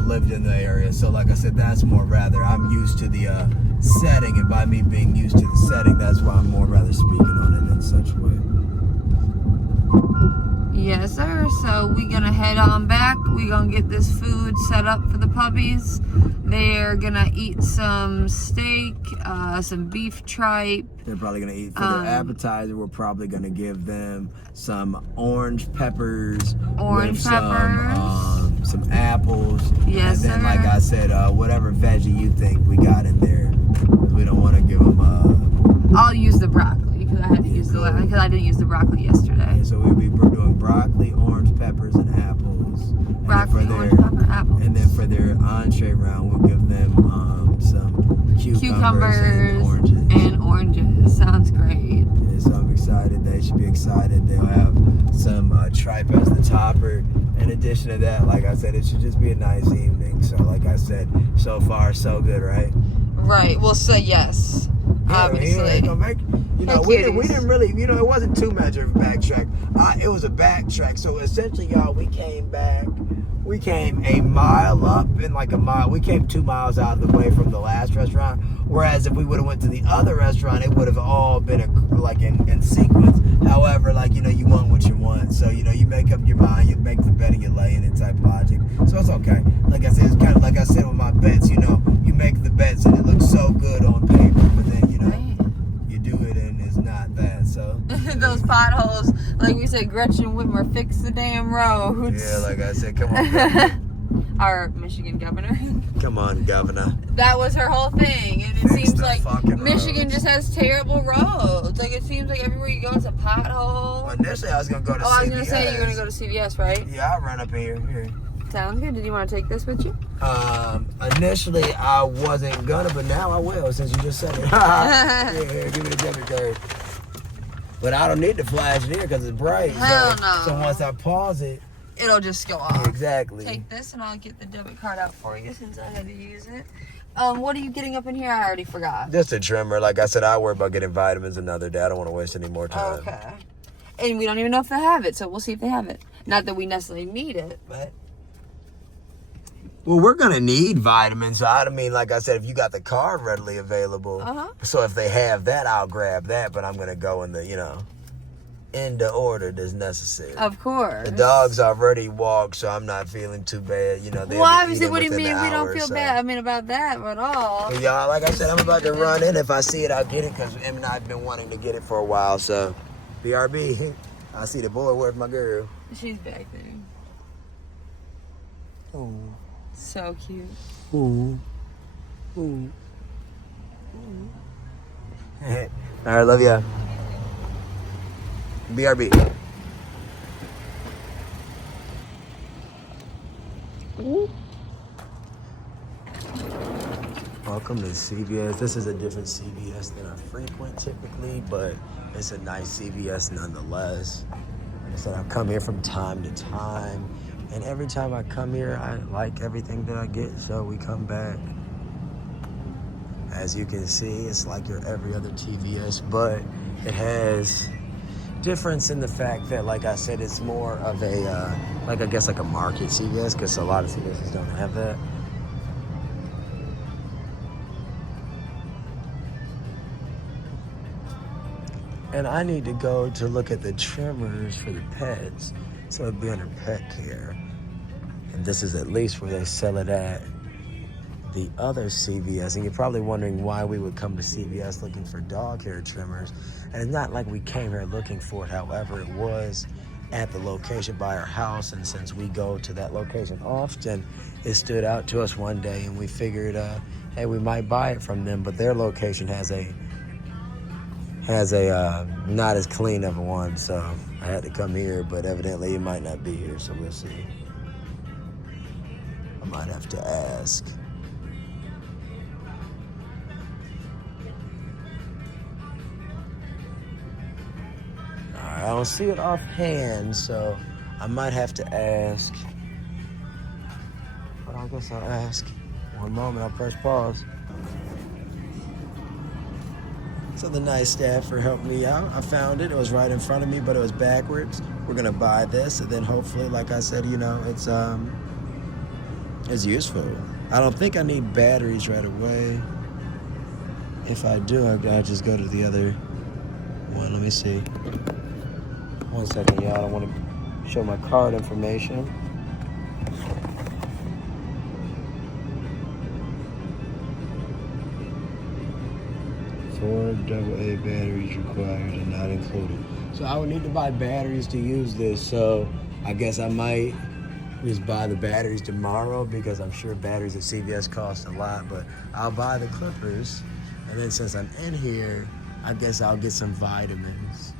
lived in the area. So like I said, that's more rather, I'm used to the setting, and by me being used to the setting, that's why I'm more rather speaking on it in such a way. Yes, sir. So we gonna head on back. We gonna get this food set up for the puppies. They're gonna eat some steak, some beef tripe. They're probably gonna eat for their appetizer. We're probably gonna give them some orange peppers. Some apples. Yes, and then, sir. like I said, whatever veggie you think we got in there. We don't want to give them. I'll use the broccoli because I had to use because I didn't use the broccoli yesterday. Yeah, so we'll be doing broccoli, orange peppers, and apples. Broccoli, orange pepper, apples. And then for their entree round, we'll give them some cucumbers and oranges. Sounds great. Yeah, so I'm excited. They should be excited. They'll have some tripe as the topper. In addition to that, like I said, it should just be a nice evening. So like I said, so far so good, right? Right. We'll say yes. Yeah, obviously. We didn't really, it wasn't too much of a backtrack. It was a backtrack. So essentially, y'all, we came a mile up and like a mile. We came 2 miles out of the way from the last restaurant. Whereas if we would have went to the other restaurant, it would have all been in sequence. However, you want what you want. So, you make up your mind, you make the bet and you lay in it type logic. So it's okay. Like I said, it's kind of like I said with my bets, you make the bets and it looks so good on paper, but then, you do it and it's not that. So those potholes, like we said, Gretchen Whitmer, fix the damn roads. Yeah, like I said, come on. Our Michigan governor. Come on, governor. That was her whole thing, and it seems like Michigan roads. just has terrible roads. Like it seems like everywhere you go is a pothole. Well, initially, I was gonna go to CVS. I was gonna say you're gonna go to CVS, right? Yeah, I'll run up here. Sounds good. Did you want to take this with you? Initially, I wasn't gonna, but now I will since you just said it. Here, give me the debit card. But I don't need to flash it here because it's bright. Hell no. So once I pause it, it'll just go off. Exactly. Take this and I'll get the debit card out for you since I had to use it. What are you getting up in here? I already forgot. Just a trimmer. Like I said, I'll worry about getting vitamins another day. I don't want to waste any more time. Okay. And we don't even know if they have it, so we'll see if they have it. Not that we necessarily need it, but... Well, we're going to need vitamins. So I mean, like I said, if you got the card readily available. So if they have that, I'll grab that. But I'm going to go in the order that's necessary. Of course. The dogs already walk, so I'm not feeling too bad. Well, obviously, what do you mean? We don't feel bad. I mean, about that at all. But y'all, like I said, I'm about to run in. If I see it, I'll get it because Em and I have been wanting to get it for a while. So, BRB. I see the boy. Where's my girl? She's back there. Oh. So cute. Ooh. Ooh. All right, love ya. BRB. Ooh. Welcome to CVS. This is a different CVS than I frequent typically, but it's a nice CVS nonetheless. So I come here from time to time. And every time I come here, I like everything that I get, so we come back. As you can see, it's like your every other TVS, but it has difference in the fact that, like I said, it's more of a, like a market CVS, because a lot of CVSs don't have that. And I need to go to look at the trimmers for the pets. So it'd be under pet care. And this is at least where they sell it at the other CVS. And you're probably wondering why we would come to CVS looking for dog hair trimmers. And it's not like we came here looking for it. However, it was at the location by our house, and since we go to that location often, it stood out to us one day, and we figured, hey, we might buy it from them, but their location has a not as clean of a one, so I had to come here, but evidently it might not be here, so we'll see. I might have to ask. I don't see it offhand, so I might have to ask. But I guess I'll ask. One moment, I'll press pause. So the nice staffer helped me out. I found it. It was right in front of me, but it was backwards. We're gonna buy this, and then hopefully, like I said, it's useful. I don't think I need batteries right away. If I do, I'll just go to the other one. Let me see. 1 second, y'all. I don't want to show my card information. Four AA batteries required and not included. So I would need to buy batteries to use this. So I guess I might just buy the batteries tomorrow, because I'm sure batteries at CVS cost a lot. But I'll buy the clippers, and then since I'm in here, I guess I'll get some vitamins.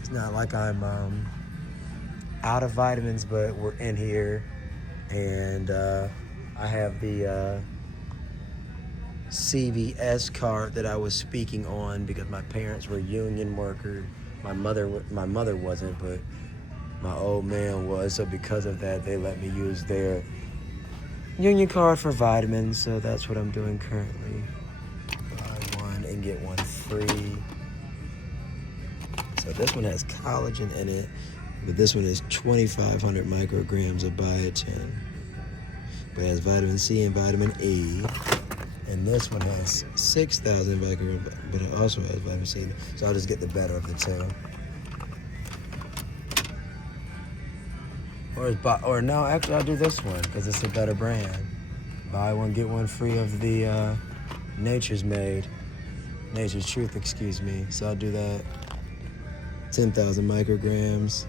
It's not like I'm out of vitamins, but we're in here, and I have the CVS card that I was speaking on because my parents were union worker. My mother wasn't, but my old man was. So because of that, they let me use their union card for vitamins. So that's what I'm doing currently. Buy one and get one free. So this one has collagen in it, but this one is 2,500 micrograms of biotin. But it has vitamin C and vitamin E. And this one has 6,000 micrograms, but it also has vitamin C. So I'll just get the better of the two. Or no, actually I'll do this one because it's a better brand. Buy one, get one free of the Nature's Truth, excuse me. So I'll do that. 10,000 micrograms.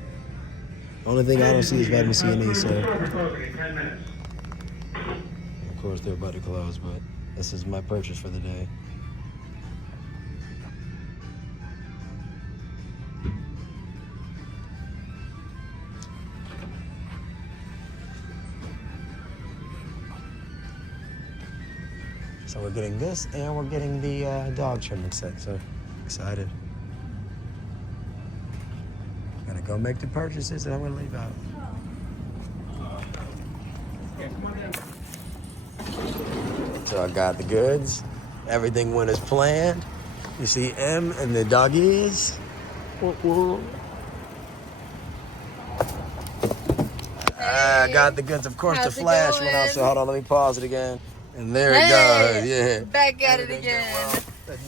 Only thing I don't see is vitamin C and E, so. Of course they're about to close, but this is my purchase for the day. So we're getting this, and we're getting the dog trimming set, so excited. Gonna go make the purchases, and I'm gonna leave out. So I got the goods. Everything went as planned. You see M and the doggies. I got the goods. Of course, the flash went out, so hold on, let me pause it again. And there it goes, yeah. Back at it again.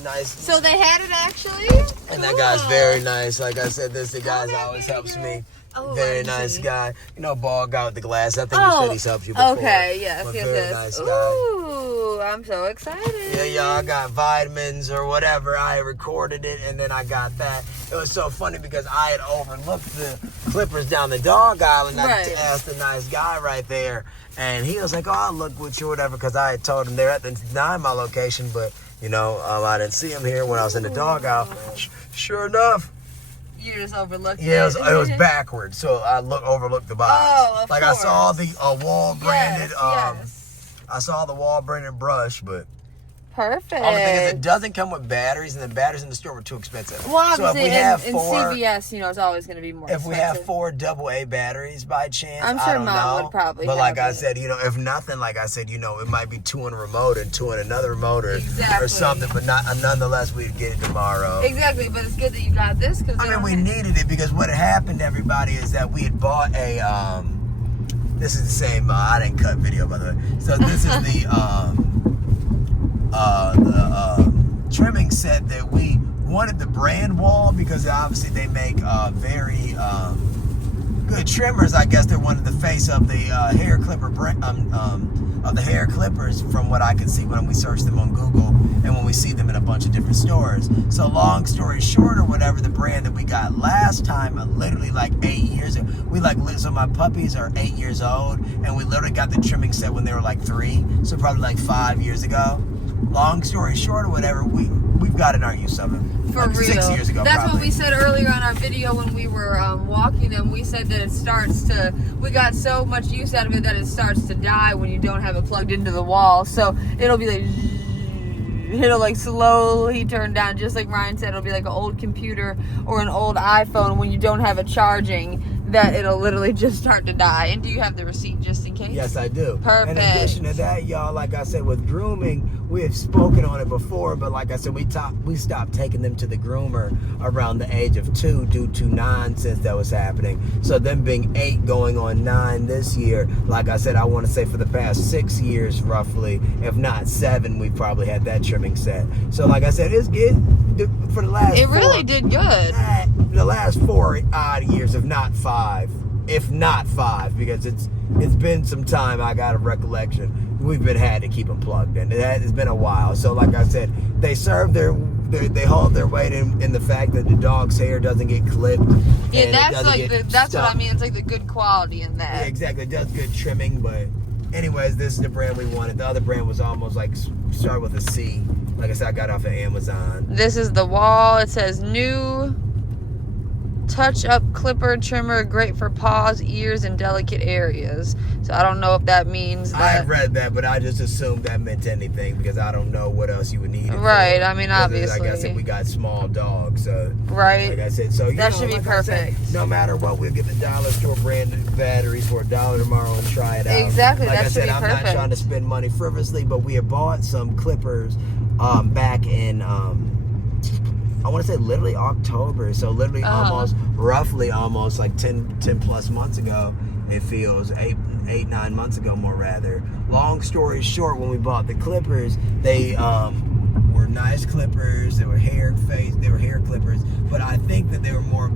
Nice. So they had it actually? And that guy's very nice. Like I said, the guy always helps me. Oh, very nice guy. You know, bald guy with the glass. I think you said he's helped you before. Okay, yes, but yes, very yes. nice guy. Ooh, I'm so excited. Yeah, y'all got vitamins or whatever. I recorded it, and then I got that. It was so funny because I had overlooked the clippers down the dog aisle, and I asked the nice guy right there, and he was like, "Oh, I'll look with you, whatever," because I had told him they're at the 9 mile location, but you know, I didn't see him here when I was in the dog aisle. Sure enough. You just overlooked it. Yeah, it was backwards, so I overlooked the box. Oh, of course. I saw the wall branded. I saw the wall branded brush, but perfect. only thing is, it doesn't come with batteries, and the batteries in the store were too expensive. Well, obviously, so if we have in CVS, you know, it's always going to be more expensive. If we have 4 AA batteries by chance, I'm sure I don't Mom know. would probably. But like have I said, you know, if nothing, like I said, you know, it might be 2 in a remote and 2 in another remote or something. But nonetheless, we'd get it tomorrow. Exactly, but it's good that you got this because I mean, we needed it because what had happened to everybody is that we had bought a. This is the same. I didn't cut video, by the way. So this is the trimming set that we wanted, the brand wall, because obviously they make very good trimmers. I guess they wanted the face of the hair clipper of the hair clippers from what I can see when we search them on Google and when we see them in a bunch of different stores. So long story short or whatever, the brand that we got last time, literally like 8 years ago, so my puppies are 8 years old, and we literally got the trimming set when they were like 3, so probably like 5 years ago. Long story short or whatever, we've got in our use of them. For like real. 6 years ago, That's probably. what we said earlier on our video when we were walking them. We said that we got so much use out of it that it starts to die when you don't have it plugged into the wall. So it'll be like, it'll like slowly turn down, just like Ryan said. It'll be like an old computer or an old iPhone when you don't have it charging, that it'll literally just start to die. And do you have the receipt just in case? Yes, I do. Perfect. In addition to that, y'all, like I said, with grooming, we have spoken on it before, but like I said, we stopped taking them to the groomer around the age of 2 due to nonsense that was happening. So them being 8 going on 9 this year, like I said, I want to say for the past 6 years roughly, if not 7, we've probably had that trimming set. So like I said, it's good for the last It really did good. The last 4 odd years, if not 5, because it's been some time. I got a recollection. We've had to keep them plugged in. It's been a while. So like I said, they serve they hold their weight in the fact that the dog's hair doesn't get clipped. Yeah, that's what I mean. It's like the good quality in that. Yeah, exactly. It does good trimming, but anyways, this is the brand we wanted. The other brand was almost like started with a C. Like I said, I got off of Amazon. This is the wall. It says new touch-up clipper trimmer, great for paws, ears, and delicate areas. So I don't know if that means that. I read that, but I just assumed that meant anything because I don't know what else you would need it right. for. I mean, obviously. Like I said, we got small dogs, so right. Like I said, so that should be perfect. No matter what, we'll get the dollar store brand batteries for $1 tomorrow and try it out. Exactly. Like that I said, should be I'm perfect. not trying to spend money frivolously, but we have bought some clippers back in. I want to say literally October, so literally roughly almost like 10 plus months ago. It feels 8, 9 months ago, more rather. Long story short, when we bought the clippers, they were nice clippers. They were hair clippers, but I think that they were more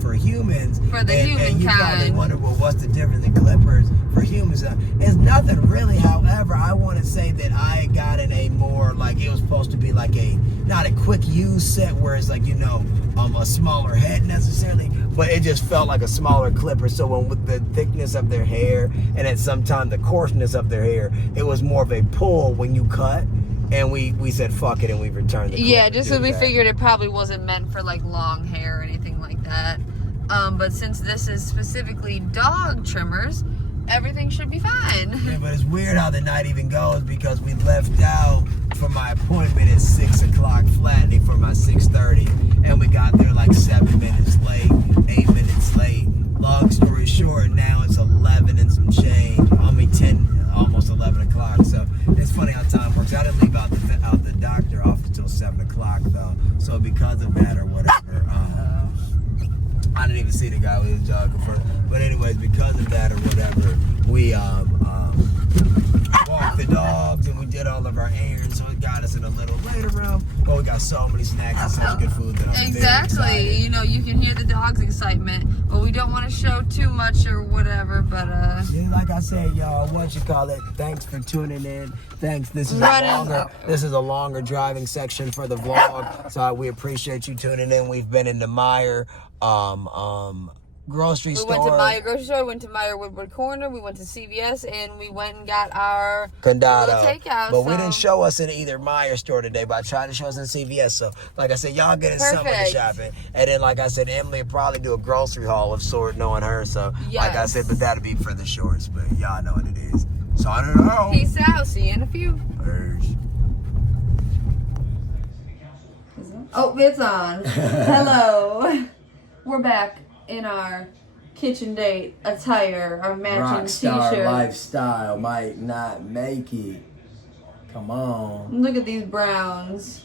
for humans. For the human and you kind. probably wonder, well, what's the difference in clippers for humans? It's nothing really. However, I want to say that I got in a more like it was supposed to be like not a quick use set where it's like a smaller head necessarily, but it just felt like a smaller clipper. So when with the thickness of their hair and at some time the coarseness of their hair, it was more of a pull when you cut. And we said fuck it and we returned the clipper. Yeah, just so we figured it probably wasn't meant for like long hair or anything like that. But since this is specifically dog trimmers, everything should be fine. Yeah, but it's weird how the night even goes because we left out for my appointment at 6 o'clock flattening for my 6:30, and we got there like 7 minutes late, 8 minutes late. Long story short, now it's 11 and some change. I mean 10, almost 11 o'clock. So it's funny how time works. I didn't leave out the doctor off until 7 o'clock though. So because of that or whatever, I didn't even see the guy with his jogging for. But anyways, because of that or whatever, we walked the dogs and we did all of our errands. So it got us in a little later room. But we got so many snacks and such good food that I'm exactly. very excited. You can hear the dog's excitement, but we don't want to show too much or whatever. But yeah, like I said, y'all, thanks for tuning in. Thanks. This is a longer driving section for the vlog. So we appreciate you tuning in. We've been in the Meyer grocery store. We went to Meyer grocery store, went to Meyer Woodward Corner, we went to CVS, and we went and got our Condado takeout. But we didn't show us in either Meyer store today, but I tried to show us in CVS. So, like I said, y'all getting some of the shopping. And then, like I said, Emily will probably do a grocery haul of sort, knowing her. So, like I said, but that'll be for the shorts. But y'all know what it is. So, I don't know. Peace out. See you in a few. Oh, it's on. Hello. We're back in our kitchen date attire, our matching t-shirt. Lifestyle might not make it. Come on. Look at these browns.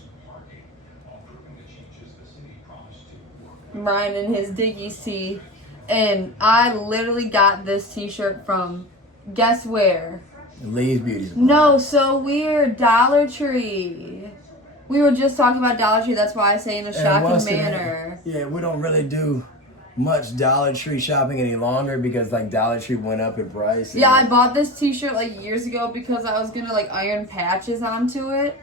Ryan in his Diggy's tee. And I literally got this t-shirt from, guess where? Lee's Beauty Supply. No, so weird. Dollar Tree. We were just talking about Dollar Tree. That's why I say in a shocking manner. Yeah, we don't really do much Dollar Tree shopping any longer because like Dollar Tree went up in price. Yeah, I bought this T-shirt like years ago because I was gonna like iron patches onto it.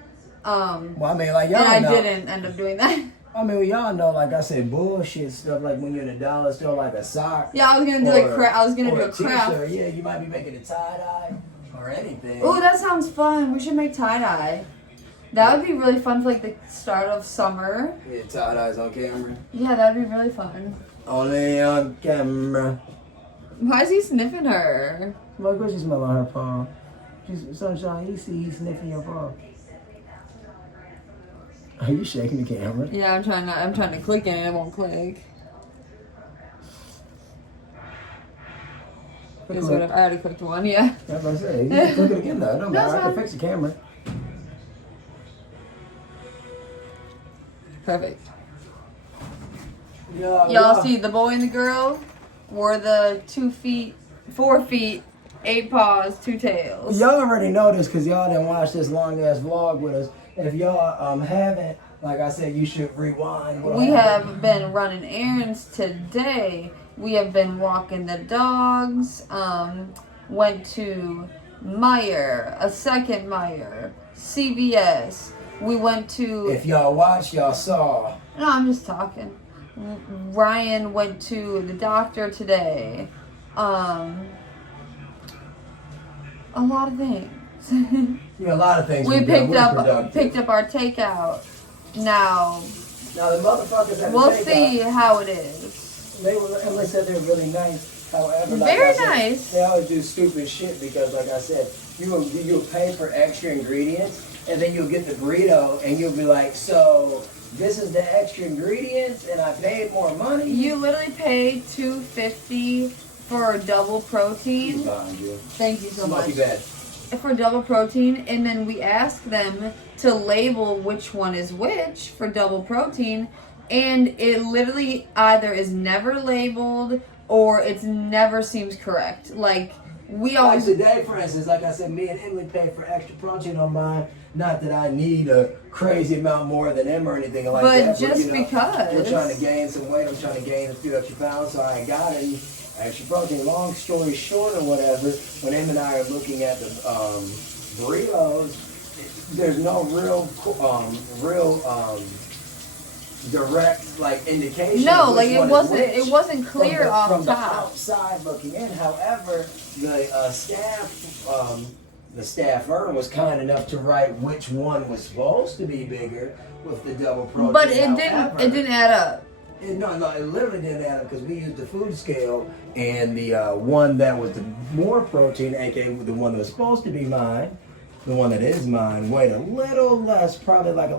Well, I mean, like y'all and I know, didn't end up doing that. I mean, y'all know, like I said, bullshit stuff. Like when you're in a dollar store, like a sock. Yeah, I was gonna do I was gonna do a craft. T-shirt. Yeah, you might be making a tie dye or anything. Oh, that sounds fun. We should make tie dye. That would be really fun for like the start of summer. Yeah, tie dye's on camera. Yeah, that'd be really fun. Only on camera. Why is he sniffing her? Look what you smell on her paw. Sunshine, you see he's sniffing your paw. Are you shaking the camera? Yeah, I'm trying to click it and it won't click. It's whatever. I already clicked one, yeah. That's what I say. You can click it again though. It don't matter. I can fix the camera. Perfect. Yeah, Y'all see the boy and the girl were the 2 feet, 4 feet, 8 paws, 2 tails. Y'all already know this because y'all didn't watch this long ass vlog with us. If y'all haven't, like I said, you should rewind. We have been running errands today. We have been walking the dogs. Went to Meijer, a second Meijer, CVS. We went to. If y'all watched, y'all saw. No, I'm just talking. Ryan went to the doctor today. A lot of things. Yeah, a lot of things. We picked up our takeout. Now the motherfuckers at the we'll takeout, see how it is. Emily said they're really nice. However, like Very I said, nice. They always do stupid shit because, like I said, you'll pay for extra ingredients and then you'll get the burrito and you'll be like, so this is the extra ingredients and I paid more money. You literally paid $2.50 for double protein. Thank you so much. Bad. For double protein, and then we ask them to label which one is which for double protein, and it literally either is never labeled or it never seems correct. Like we always today, for instance, like I said, me and Emily paid for extra protein on mine. Not that I need a crazy amount more than them or anything like that. But just because we're trying to gain some weight, I'm trying to gain a few extra pounds, so I got it. Extra protein. Long story short or whatever, when Em and I are looking at the burritos, there's no real direct like indication. No, like it wasn't clear off from top. the outside looking in. However, the staffer was kind enough to write which one was supposed to be bigger with the double protein. But it didn't add up. No, it literally didn't add up because we used the food scale and the one that was the more protein, aka the one that was supposed to be mine, the one that is mine, weighed a little less, probably like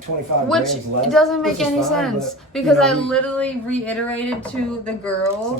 25 grams less. Which doesn't make any fine, sense but, because I literally reiterated to the girl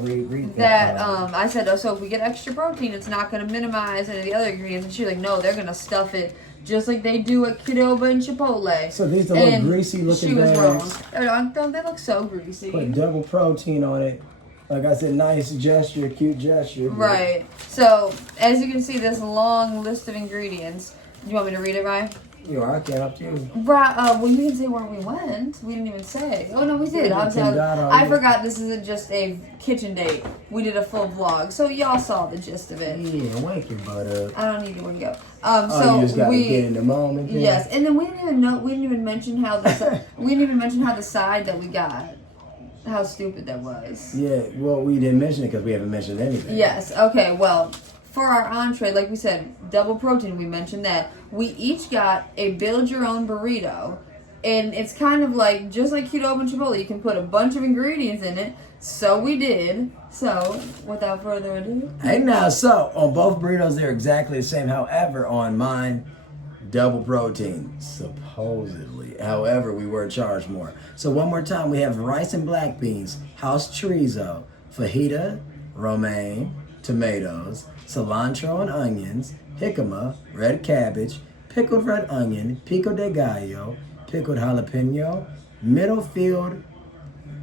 that I said, oh, so if we get extra protein, it's not going to minimize any of the other ingredients. And she's like, no, they're going to stuff it just like they do at Qdoba and Chipotle. So these are little greasy looking bags. She was wrong. Don't they look so greasy? Put double protein on it. Like I said, nice gesture, cute gesture. Right. So, as you can see, this long list of ingredients. Do you want me to read it, Ryan? I can't up to you. Right. Well, you didn't say where we went. We didn't even say. Oh, no, we did. I forgot this isn't just a kitchen date. We did a full vlog. So, y'all saw the gist of it. Yeah, wake your butt up. I don't need to go. So you just gotta get in the moment. Then. Yes, and then we didn't even mention how the side that we got. How stupid that was. Yeah, well, we didn't mention it because we haven't mentioned anything. Yes, okay, well, for our entree, like we said, double protein, we mentioned that. We each got a build-your-own burrito, and it's kind of like, just like Qdoba and Chipotle, you can put a bunch of ingredients in it, so we did. So, without further ado. Hey now, so, on both burritos, they're exactly the same. However, on mine, double protein, supposedly. However, we were charged more. So one more time, we have rice and black beans, house chorizo, fajita, romaine, tomatoes, cilantro and onions, jicama, red cabbage, pickled red onion, pico de gallo, pickled jalapeno, middle field.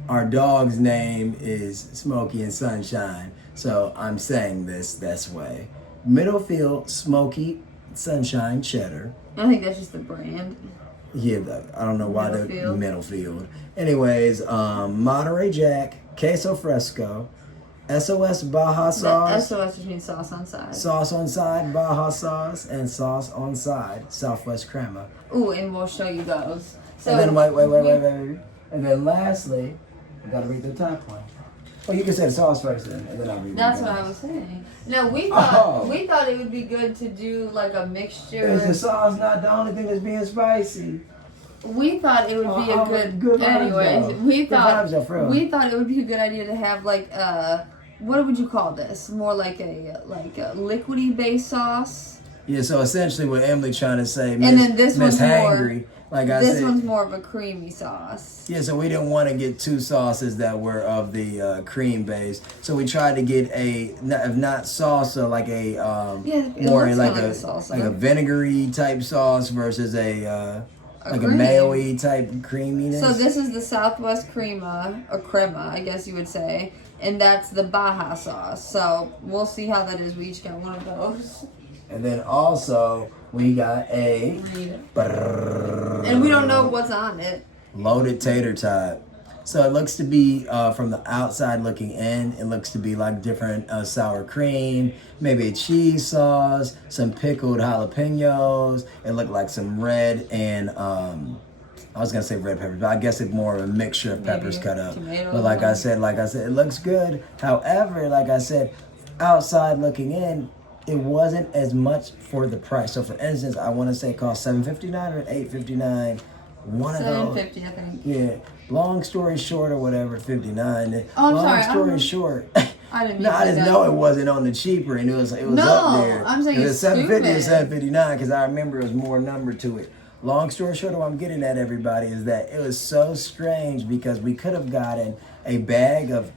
Our dog's name is Smokey and Sunshine, so I'm saying this way. Middle field, Smokey, Sunshine, cheddar. I think that's just the brand. Yeah, I don't know why the Middlefield. middle field. Anyways, Monterey Jack, queso fresco, SOS Baja The sauce, SOS just means sauce on side. sauce on side Baja sauce, and sauce on side Southwest crema. Ooh, and we'll show you those. So And then wait. And then lastly, I gotta read the top one. Well, you can say the sauce first, and then I'll read. That's the what I guys. was saying. No, Oh. we thought it would be good to do like a mixture. Is the sauce not the only thing that's being spicy? We thought it would be a Oh, good. good vibes, Anyways, though. we Good thought vibes, though, for real. we thought it would be a good idea to have like what would you call this? More like a liquidy based sauce. Yeah, so essentially what Emily's trying to say, And then this Miss one's more- Hangry, like I This said. one's more of a creamy sauce. Yeah, so we didn't want to get two sauces that were of the cream base. So we tried to get if not salsa, like a Yeah, it more looks like kinda a like a salsa. like a vinegary type sauce versus like a cream. mayo-y type creaminess. So this is the Southwest crema, or crema, I guess you would say, and that's the Baja sauce. So we'll see how that is. We each got one of those. And then also we got a And we don't know what's on it. loaded tater tot. So it looks to be from the outside looking in. It looks to be like different sour cream, maybe a cheese sauce, some pickled jalapenos. It looked like some red and I was gonna say red peppers, but I guess it's more of a mixture of peppers cut up. tomatoes But like I said, it looks good. However, like I said, outside looking in, it wasn't as much for the price. So for instance, I want to say it cost $7.59 or $8.59. One of those. $7.50, I think. Yeah. Long story short, or whatever, 59. Oh, I'm Long sorry, I story don't- short. I didn't. No, I mean just to know go. it wasn't on the cheaper, and it was No, up there. I'm saying it was it's $7.50 or stupid. $7.59 because I remember it was more number to it. Long story short, what I'm getting at, everybody, is that it was so strange because we could have gotten a bag of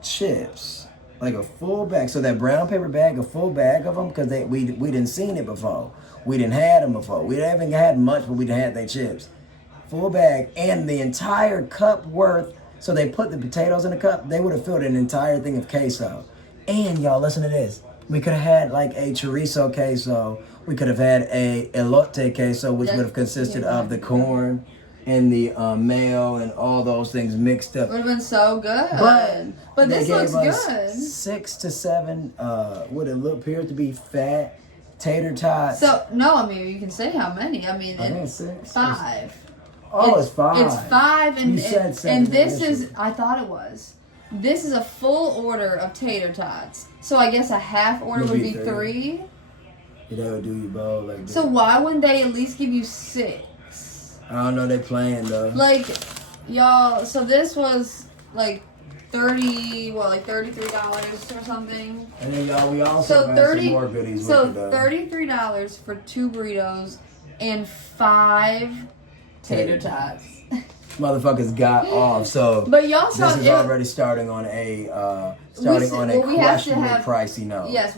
chips, like a full bag. So that brown paper bag, a full bag of them, because we didn't seen it before. We didn't had them before. We haven't had much, but we didn't had their chips. Full bag and the entire cup worth. So they put the potatoes in the cup. They would have filled an entire thing of queso. And y'all, listen to this. We could have had like a chorizo queso. We could have had a elote queso, which would have consisted of the corn and the mayo and all those things mixed up. Would have been so good. But they this looks gave us good. 6 to 7, what it appeared to be fat tater tots. So no, I mean you can say how many. I mean I think it's it's 6. 5. Oh, it's 5. It's 5, and You said seven and this initially. is. I thought it was. This is a full order of tater tots. So I guess a half order would be 3. Yeah, that would do you both like that. So why wouldn't they at least give you 6? I don't know, they playing though. Like, y'all. So this was like $33 or something. And then y'all, we also So got 30. some more goodies So with it though. $33 for 2 burritos and 5 tater tots. Motherfuckers got off, so But y'all saw this is it- already starting on a we have to questionably have- pricey note. Yes,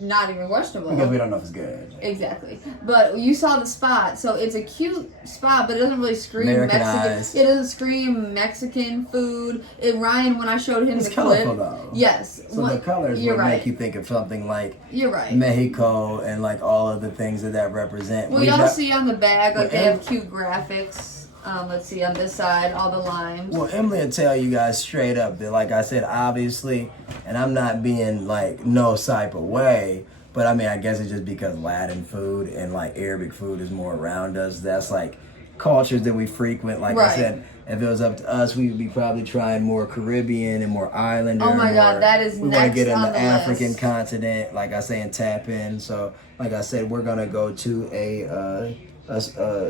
not even questionable. Because we don't know if it's good. Exactly. But you saw the spot, so it's a cute spot, but it doesn't really scream Americanized. Mexican. It doesn't scream Mexican food. Ryan, when I showed him It's the colorful clip, though. yes. So the colors you're would right. make you think of something like You're right. Mexico and like all of the things that represent. Well, We y'all got- see on the bag, like Well, they have cute graphics. Let's see on this side, all the limes. Well, Emily will tell you guys straight up that, like I said, obviously, and I'm not being like no type of way, but I mean, I guess it's just because Latin food and like Arabic food is more around us. That's like cultures that we frequent. Like I Right. said, if it was up to us, we would be probably trying more Caribbean and more Islander. Oh my more, God, that is we want to next get in on the the African list. continent, like I say, and tap in. So, like I said, we're gonna go to a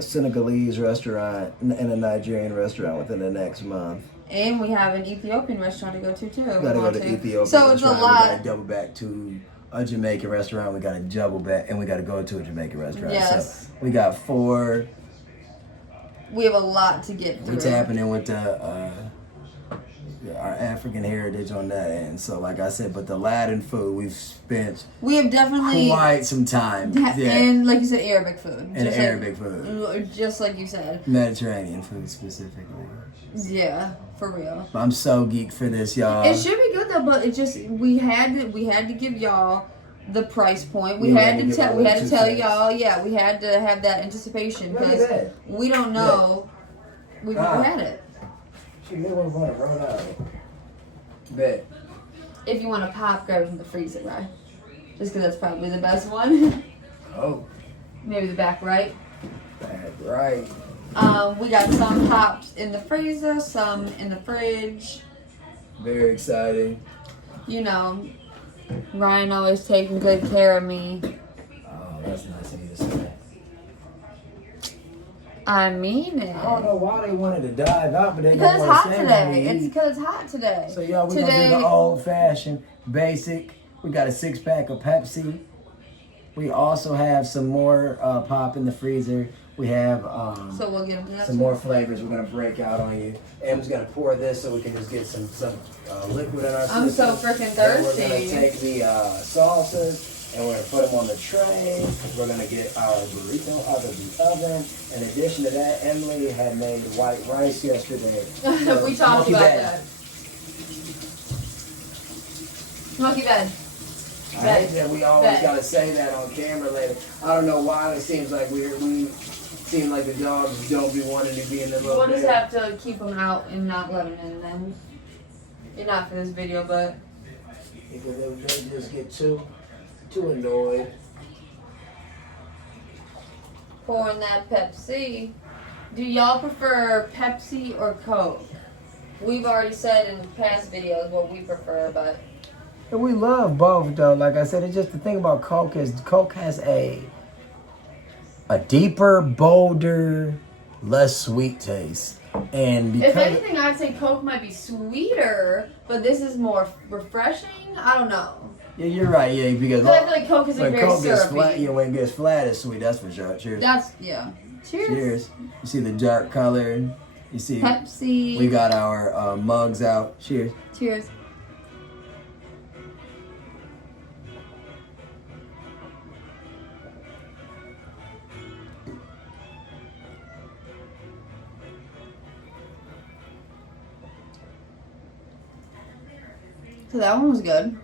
Senegalese restaurant and a Nigerian restaurant within the next month. And we have an Ethiopian restaurant to go to too. We gotta go to Ethiopia. So it's a restaurant. lot. We gotta double back to a Jamaican restaurant. We gotta double back, and we gotta go to a Jamaican restaurant. Yes. So we got 4. We have a lot to get through. We're tapping in with our African heritage on that end. So, like I said, but the Latin food, we've spent We have definitely quite some time. and like you said, Arabic food. And Just Arabic food. Just like you said. Mediterranean food specifically. Yeah, for real. I'm so geeked for this, y'all. It should be good though, but it just we had to give y'all the price point. We Yeah, had to tell. We had to tell 2 cents. y'all. Yeah, we had to have that anticipation Look at because that. we don't know. We've never had it. She knew what was going to run out. Bet. If you want to pop, grab it from the freezer, right? Just because that's probably the best one. Oh. Maybe the back right. Back right. We got some pops in the freezer, some in the fridge. Very exciting. You know, Ryan always taking good care of me. Oh, that's nice of you to say. I mean it. I don't know why they wanted to dive out, but they Because don't it's want hot to today. It's because it's hot today. So y'all, we're gonna do the old-fashioned, basic. We got a 6-pack of Pepsi. We also have some more pop in the freezer. We have So we'll get into that. some more flavors we're gonna break out on you. Em's gonna pour this so we can just get some liquid in our system. I'm so freaking Then we're thirsty. gonna take the salsas and we're gonna put them on the tray. We're gonna get our burrito out of the oven. In addition to that, Emily had made white rice yesterday. So, We talked monkey about bed. that. Monkey bed. I hate that we always gotta say that on camera later. I don't know why. It seems like we seem like the dogs don't be wanting to be in the little We'll just bed. have to keep them out and not let them in then. You're not for this video, but Because they just get too annoyed. pouring that Pepsi. Do y'all prefer Pepsi or Coke? We've already said in past videos what we prefer, but And we love both though. Like I said, it's just the thing about Coke is Coke has a deeper, bolder, less sweet taste. And if because anything, I'd say Coke might be sweeter, but this is more refreshing. I don't know. yeah, you're right. Yeah, because But I feel like Coke is like when very Coke gets syrupy. flat, yeah, when it gets flat, it's sweet. That's for sure. Cheers. That's yeah. Cheers. Cheers. You see the dark color. You see. Pepsi. We got our mugs out. Cheers. Cheers. So that one was good.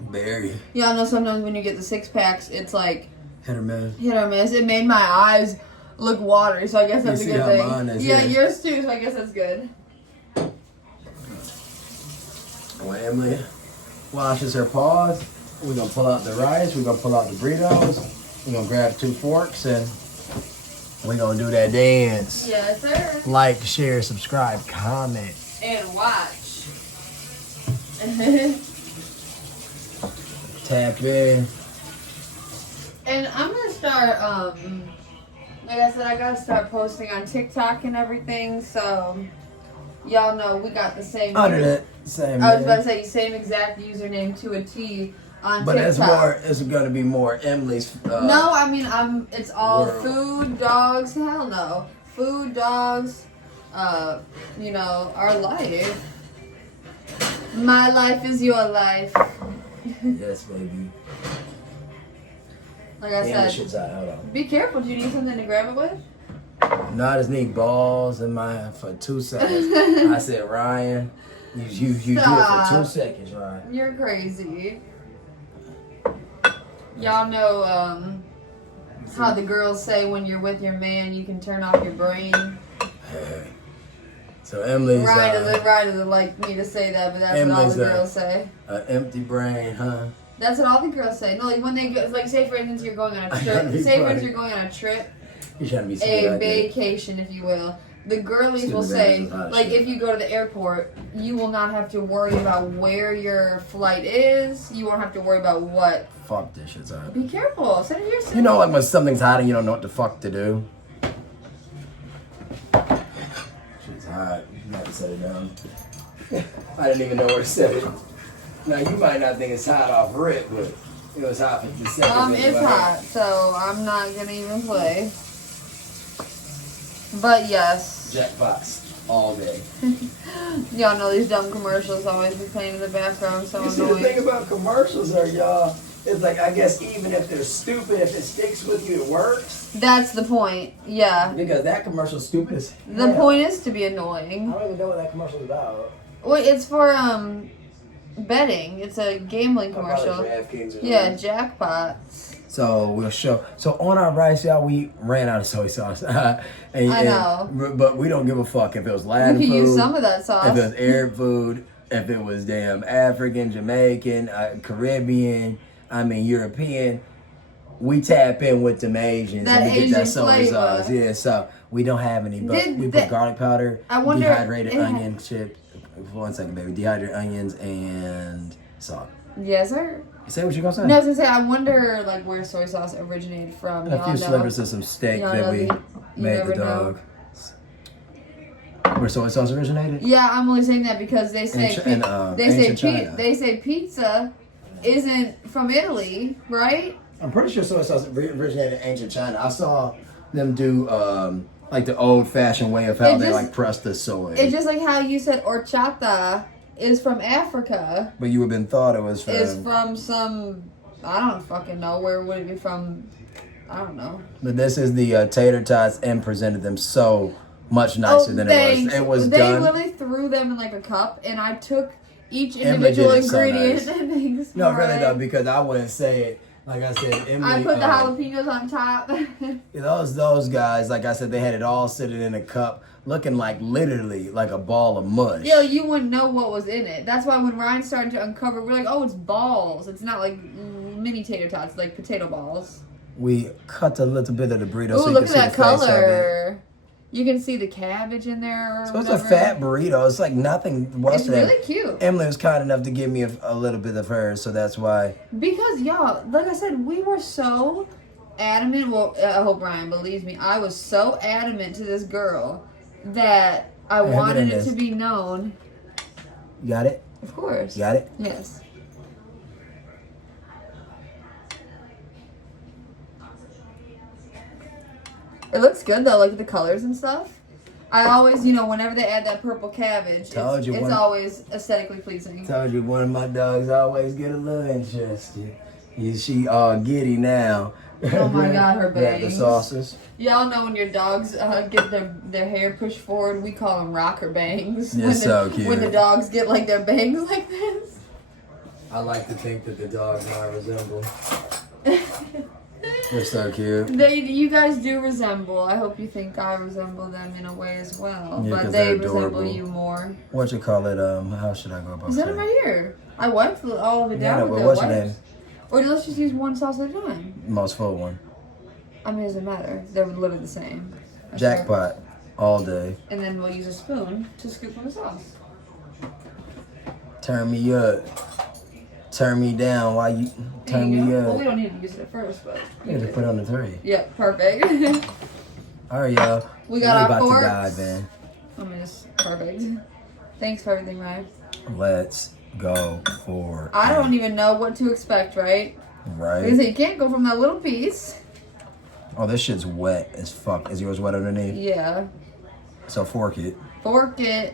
Very Y'all know sometimes when you get the 6-packs, it's like hit or miss. hit or miss. It made my eyes look watery, so I guess that's You a see good how mine thing. is, Yeah, yeah. yours too, so I guess that's good. When Emily washes her paws, we're gonna pull out the rice, we're gonna pull out the burritos, we're gonna grab 2 forks and we're gonna do that dance. Yes, sir. Like, share, subscribe, comment. And watch. Tap in. And I'm gonna start, like I said, I gotta start posting on TikTok and everything, so y'all know we got the same. Under that same. I was about to say same exact username to a T on but TikTok. it's more. It's gonna be more Emily's. No, I mean it's all world. food, dogs. Hell no, food, dogs. You know, our life. My life is your life. Yes, baby. Like I Damn, the said, shit's out. Hold on. be careful. Do you need something to grab it with? No, I just need balls in my for 2 seconds. I said, Ryan, you do it for Stop. 2 seconds, Ryan. You're crazy. Y'all know how the girls say when you're with your man, you can turn off your brain. So Emily's Ryan doesn't like me to say that, but that's what all Emily's, the girls say. an empty brain, huh? That's what all the girls say. No, like when they go, like say for instance you're going on a I trip. gotta be Say for funny. instance you're going on a trip, You're trying to be a like vacation, if you will. The girlies Excuse will me, say, that is hot like shit. if you go to the airport, you will not have to worry about where your flight is. You won't have to worry about what. Fuck this shit's hot. Be careful. Sit here. You know, like when something's hot and you don't know what the fuck to do. Shit's hot. You have to set it down. I didn't even know where to set it. Now you might not think it's hot off rip, but it was hot for the second. It's hot, so I'm not gonna even play. But yes, Jackpots all day. y'all know these dumb commercials always be playing in the background, so You see, the thing annoying. about commercials are, y'all, it's like, I guess even if they're stupid, if it sticks with you, it works. That's the point. Yeah. Because that commercial's stupid as The hell. point is to be I annoying. don't even know what that commercial's about. Well, it's for betting. It's a gambling commercial. Yeah, jackpots. So we'll show. So on our rice, y'all, we ran out of soy sauce. I know. But we don't give a fuck if it was Latin We food. could use some of that sauce. If it was Arab food. If it was damn African, Jamaican, Caribbean, European. We tap in with them Asians and we get that soy sauce. Yeah, so we don't have any, but we put garlic powder, dehydrated onion chips. 1 second, baby. Dehydrated onions and salt. Yes, sir. Say what you gonna say. No, I was gonna say, I wonder like where soy sauce originated from. A few slivers of some steak that we made the dog. Where soy sauce originated? Yeah, I'm only saying that because they say they say pizza isn't from Italy, right? I'm pretty sure soy sauce originated in ancient China. I saw them do like the old-fashioned way of how they like press the soy. It's just like how you said horchata is from Africa. But you would have been thought it was from... It's from some... I don't fucking know. Where would it be from? I don't know. But this is the tater tots and presented them so much nicer than it was. It was done. They literally threw them in like a cup and I took each individual ingredient so nice. and things. No, really though, because I wouldn't say it. Like I said, Emily, I put the jalapenos on top. those guys, like I said, they had it all sitting in a cup, looking like literally like a ball of mush. Yo, you wouldn't know what was in it. That's why when Ryan started to uncover, we're like, oh, it's balls. It's not like mini tater tots, like potato balls. We cut a little bit of the burrito. Ooh, so you look can at that color. You can see the cabbage in there. So it's a fat burrito. It's like nothing. It's really cute. Emily was kind enough to give me a little bit of hers, so that's why. Because y'all, like I said, we were so adamant. Well, I hope Ryan believes me. I was so adamant to this girl that I wanted it to be known. You got it? Of course. You got it? Yes. It looks good though, like the colors and stuff. I always, whenever they add that purple cabbage, it's always aesthetically pleasing. Told you one of my dogs always get a little interested. She all giddy now. Oh my God, her bangs. The sauces. Y'all know when your dogs get their hair pushed forward, we call them rocker bangs. They're so cute. When the dogs get like their bangs like this. I like to think that the dogs I resemble. They're so cute. You guys do resemble. I hope you think I resemble them in a way as well. Yeah, but they resemble you more. What you call it? How should I go about Is that in my ear? I wiped all of it down with what's your name? Or let's just use one sauce at a time. Most full one. I mean, it doesn't matter. They're literally the same. Jackpot. All day. And then we'll use a spoon to scoop from the sauce. Turn me up. Turn me down while you turn me up. Well, we don't need to use it at first, but you just put it on the tray. Yeah, perfect. All right, y'all. We got our forks. About to die, man. I mean, it's perfect. Thanks for everything, Ryan. Let's go for. I don't even know what to expect, right? Right. Because you can't go from that little piece. Oh, this shit's wet as fuck. Is yours wet underneath? Yeah. So fork it. Fork it.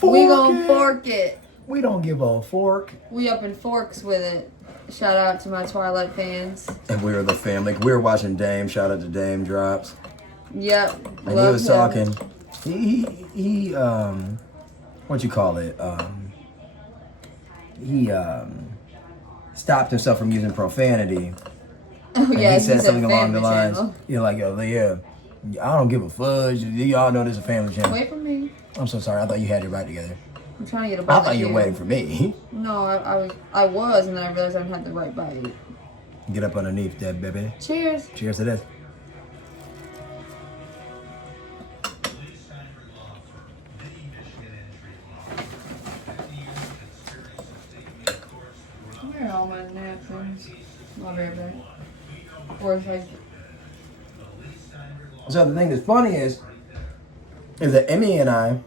We gonna fork it. We don't give a fork. We up in forks with it. Shout out to my Twilight fans. And we were the family. We were watching Dame. Shout out to Dame Drops. Yep. And he was talking. He what you call it? He stopped himself from using profanity. Oh yeah. And he said something along the lines. Like, yeah, I don't give a fudge. Y'all know this is a family channel. Wait for me. I'm so sorry. I thought you had it right together. I'm trying to get a bite. I thought you were waiting for me. No, I was, and then I realized I didn't have the right bite. Get up underneath that, baby. Cheers. Cheers to this. Where are all my napkins? I'll be right back. Or if I... So the thing that's funny is that Emmy and I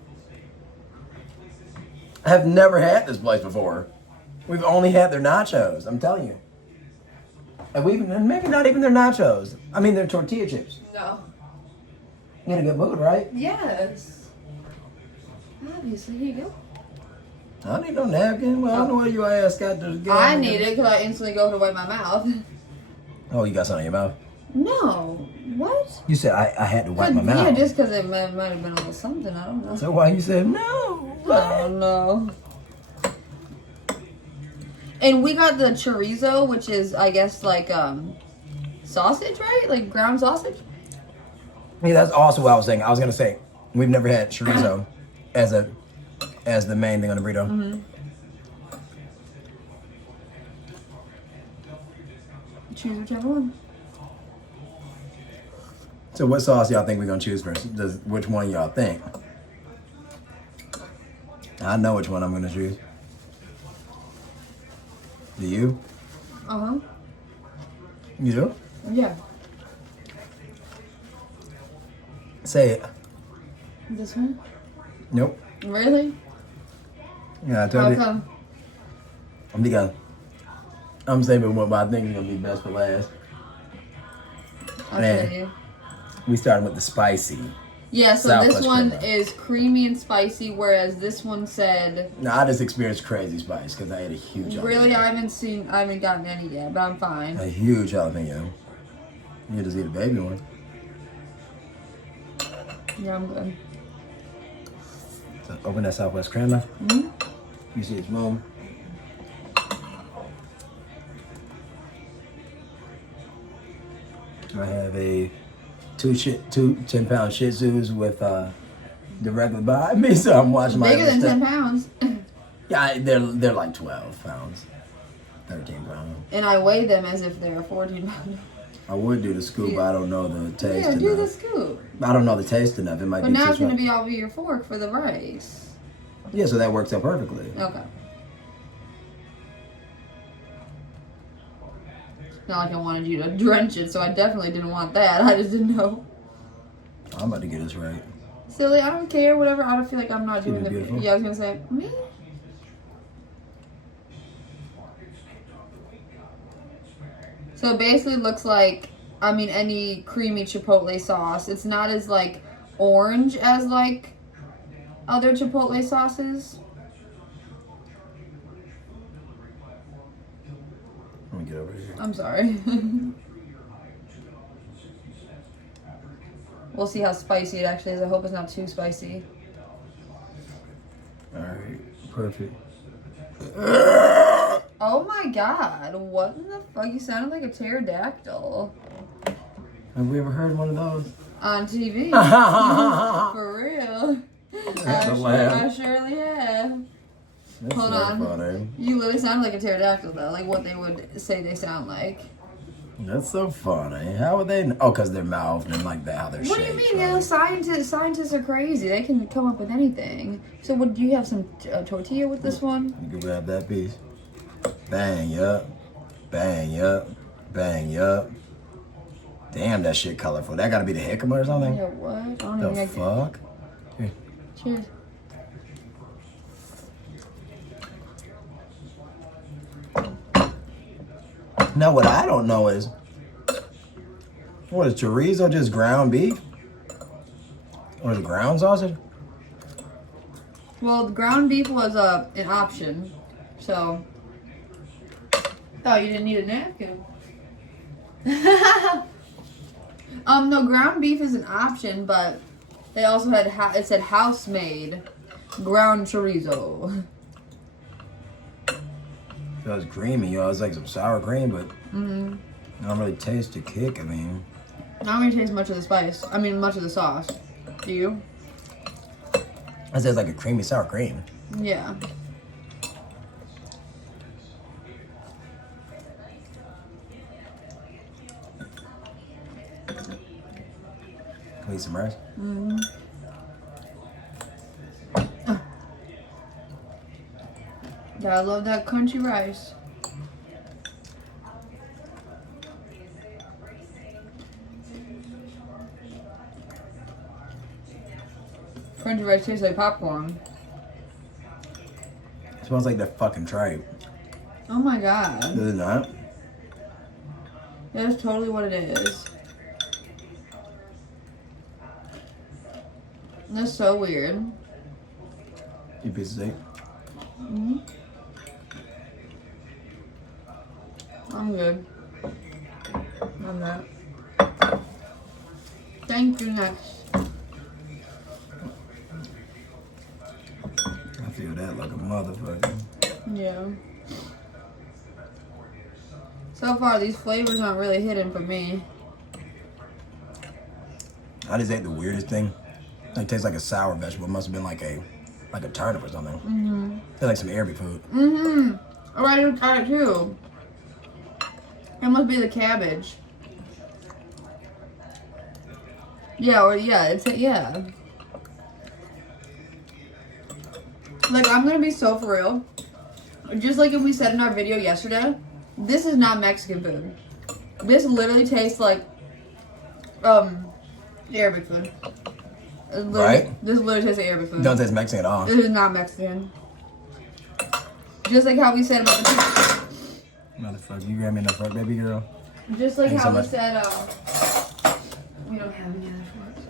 have never had this place before. We've only had their nachos. I'm telling you. And maybe not even their nachos. I mean, their tortilla chips. No. You in a good mood, right? Yes. Obviously, here you go. I need no napkin. Well, I don't know why you ass got to get. I need it because I instantly go to wipe my mouth. Oh, you got something in your mouth? No. What? You said I had to wipe my mouth. Yeah, just because it might have been a little something. I don't know. So why you said no? I don't know. And we got the chorizo, which is, I guess, like sausage, right? Like ground sausage. Yeah, that's also what I was saying. I was gonna say we've never had chorizo as the main thing on the burrito. Mm-hmm. Choose whichever one. So what sauce y'all think we're gonna choose first? Which one y'all think? I know which one I'm gonna choose. Do you? Uh-huh. You do? Yeah. Say it. This one? Nope. Really? Yeah, I How told you. come? I'm saving what I think is gonna be best for last. I'll Man. tell you. We started with the spicy. Yeah, so Southwest this one Crema. is creamy and spicy, whereas this one said... No, I just experienced crazy spice because I had a huge jalapeno. Really, I haven't gotten any yet, but I'm fine. A huge jalapeno. You just eat a baby one. Yeah, I'm good. So open that Southwest Crema. Mm-hmm. You see its room. I have a two 10-pound Shih Tzus with directly behind me, so I'm watching my Bigger other than stuff. 10 pounds. Yeah, they're like 12 pounds, 13 pounds. And I weigh them as if they're 14 pounds. I would do the scoop, but I don't know the taste Yeah, do the enough. scoop. I don't know the taste enough. It might But be now too it's going to sweet. be all over your fork for the rice. Yeah, so that works out perfectly. Okay. Not like I wanted you to drench it, so I definitely didn't want that. I just didn't know. I'm about to get this right. Silly, I don't care, whatever. I don't feel like I'm not Keep doing it the... beautiful. Yeah, I was going to say, me? So it basically looks like, I mean, any creamy chipotle sauce. It's not as, like, orange as, like, other chipotle sauces. Let me get over here. I'm sorry. We'll see how spicy it actually is. I hope it's not too spicy. All right, perfect. Oh my god, what in the fuck? You sounded like a pterodactyl Have we ever heard one of those? on TV. For real. That's a laugh. I surely have. That's Hold not on. funny. You literally sound like a pterodactyl though, like what they would say they sound like. That's so funny. How would they know? Oh, because their mouth and like that, how they're What do you shaped, mean? right? You know, scientists are crazy. They can come up with anything. So, would do you have some tortilla with this one? You can grab that piece. Bang, yup. Bang, yup. Bang, yup. Damn, that shit colorful. That gotta be the jicama or something? Yeah, what? I don't The even think fuck? Here. Cheers. Now, what I don't know is, what is chorizo just ground beef? Or is it ground sausage? Well, the ground beef was an option, so. Oh, you didn't need a napkin. No, ground beef is an option, but they also had it said house made ground chorizo. So it's creamy, you know, it's like some sour cream, but I don't really taste the kick. I mean, I don't really taste much of the spice. I mean, much of the sauce. Do you? it says like a creamy sour cream. Yeah. Can we eat some rice? Yeah, I love that crunchy rice. Crunchy rice tastes like popcorn. It smells like that fucking tripe. Oh my god. Does it not? That's totally what it is. That's so weird. You piece of steak. I'm good. I'm not. Thank you, next. I feel that like a motherfucker. Yeah. So far, these flavors aren't really hitting for me. I just ate the weirdest thing. It tastes like a sour vegetable. It must have been like a turnip or something. Mm-hmm. It's like some Arabic food. Mm-hmm. Oh, I just got it too. It must be the cabbage. Yeah, or yeah, yeah. Like, I'm gonna be so for real. Just like if we said in our video yesterday, this is not Mexican food. This literally tastes like Arabic food. Right? This literally tastes like Arabic food. Don't taste Mexican at all. This is not Mexican. Just like how we said about the Motherfucker, you grab me enough fork, baby girl. just like Thanks how so we much. said we don't have any other forks.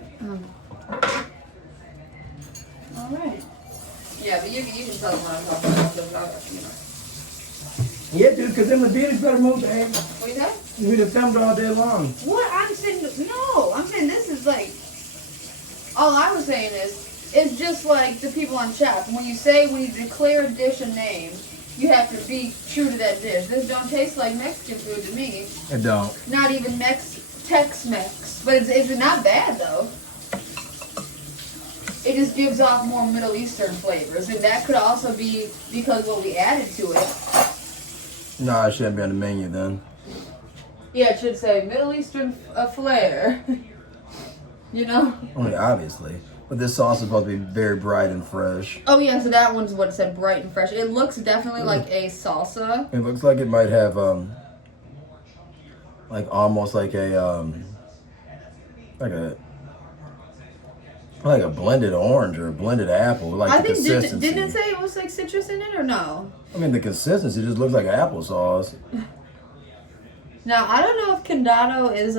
Alright. Yeah, but you can tell them what I'm talking about. You know. Yeah, dude, because them Adidas better move, babe. What you say? We'd have filmed all day long. What? I'm saying, no. I'm saying this is like, all I was saying is, it's just like the people on chat. When you declare a dish a name, you have to be true to that dish. This don't taste like Mexican food to me. It don't. Not even Tex-Mex. But it's not bad, though. It just gives off more Middle Eastern flavors. And that could also be because what we added to it. No, it shouldn't be on the menu then. Yeah, it should say Middle Eastern flair. You know? Only obviously. But this sauce is supposed to be very bright and fresh. Oh yeah, so that one's what it said, bright and fresh. It looks definitely like a salsa. It looks like it might have like almost like a blended orange or a blended apple. Like I the think consistency. didn't it say it was like citrus in it or no? I mean, the consistency just looks like applesauce. Now I don't know if Condado is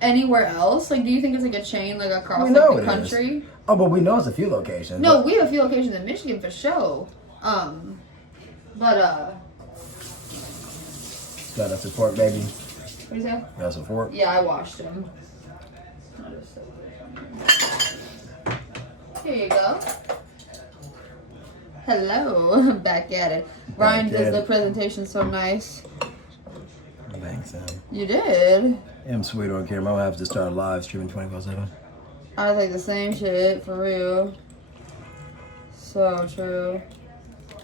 anywhere else. Like, do you think it's like a chain like across We like know the it country? is. Oh, but we know it's a few locations. No, we have a few locations in Michigan for sure. Got us a fork, baby. What do you say? Got us a fork. Yeah, I washed them. Here you go. Hello, back at it. Ryan does the presentation so nice. Thanks, Sam. You did. I'm sweet on camera. I'll have to start live streaming 24/7. I think the same shit, for real. So true.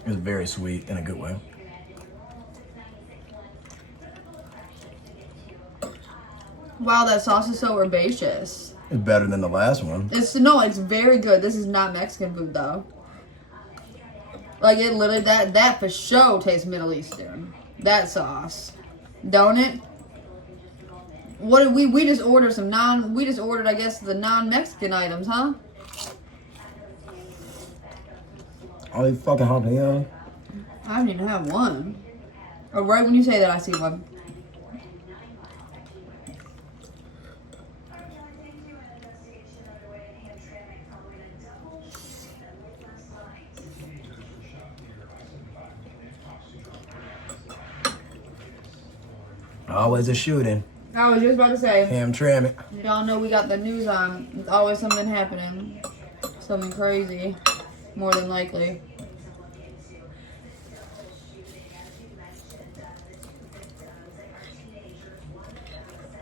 It was very sweet in a good way. Wow, that sauce is so herbaceous. It's better than the last one. It's very good. This is not Mexican food though. Like it literally that for sure tastes Middle Eastern. That sauce. Don't it? What did we just ordered I guess the non-Mexican items, huh? All these fucking jalapenos. I don't even have one. Oh, right when you say that I see one. Always a shooting. I was just about to say. Ham trim it. Y'all know we got the news on. There's always something happening. Something crazy. More than likely.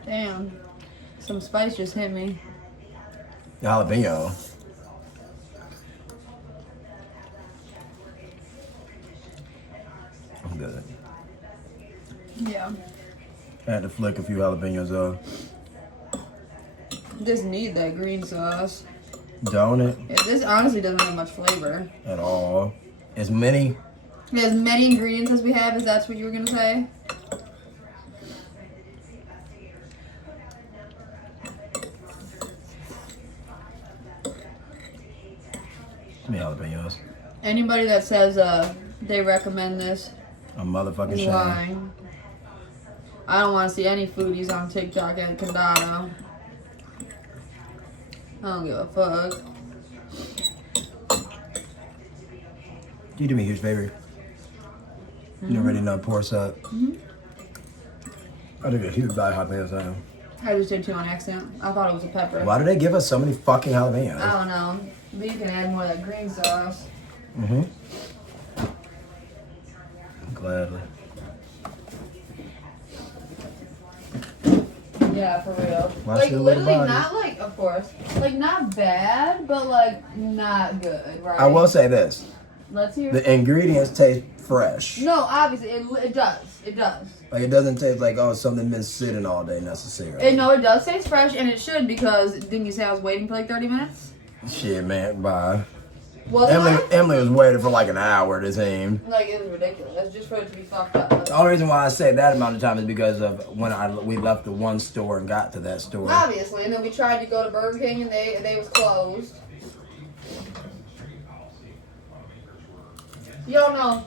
Damn. Some spice just hit me. Jalapeno. I'm good. Yeah. I had to flick a few jalapenos off. Just need that green sauce. Don't it? Yeah, this honestly doesn't have much flavor. At all. As many. As many ingredients as we have, is that what you were gonna say? How many jalapenos? Anybody that says they recommend this A motherfucking is shame. lying. I don't want to see any foodies on TikTok at Condado. I don't give a fuck. You do me a huge favor. You already know pour up. I did a huge bag of jalapenos now. I just did two on accident. I thought it was a pepper. Why do they give us so many fucking jalapenos? I don't know. But you can add more of that green sauce. Gladly. Why Like she a little literally body? not like, of course, like not bad, but like not good, right? I will say this. Let's hear. The ingredients taste fresh. No, obviously it does. It does. Like, it doesn't taste like, oh, something been sitting all day necessarily. And no, it does taste fresh, and it should, because didn't you say I was waiting for like 30 minutes? Shit, man, bye. Was Emily was waiting for like an hour, it seemed. Like, it was ridiculous, just for it to be fucked up. The only reason why I say that amount of time is because of when we left the one store and got to that store. Obviously, and then we tried to go to Burger King, and they was closed. Y'all know,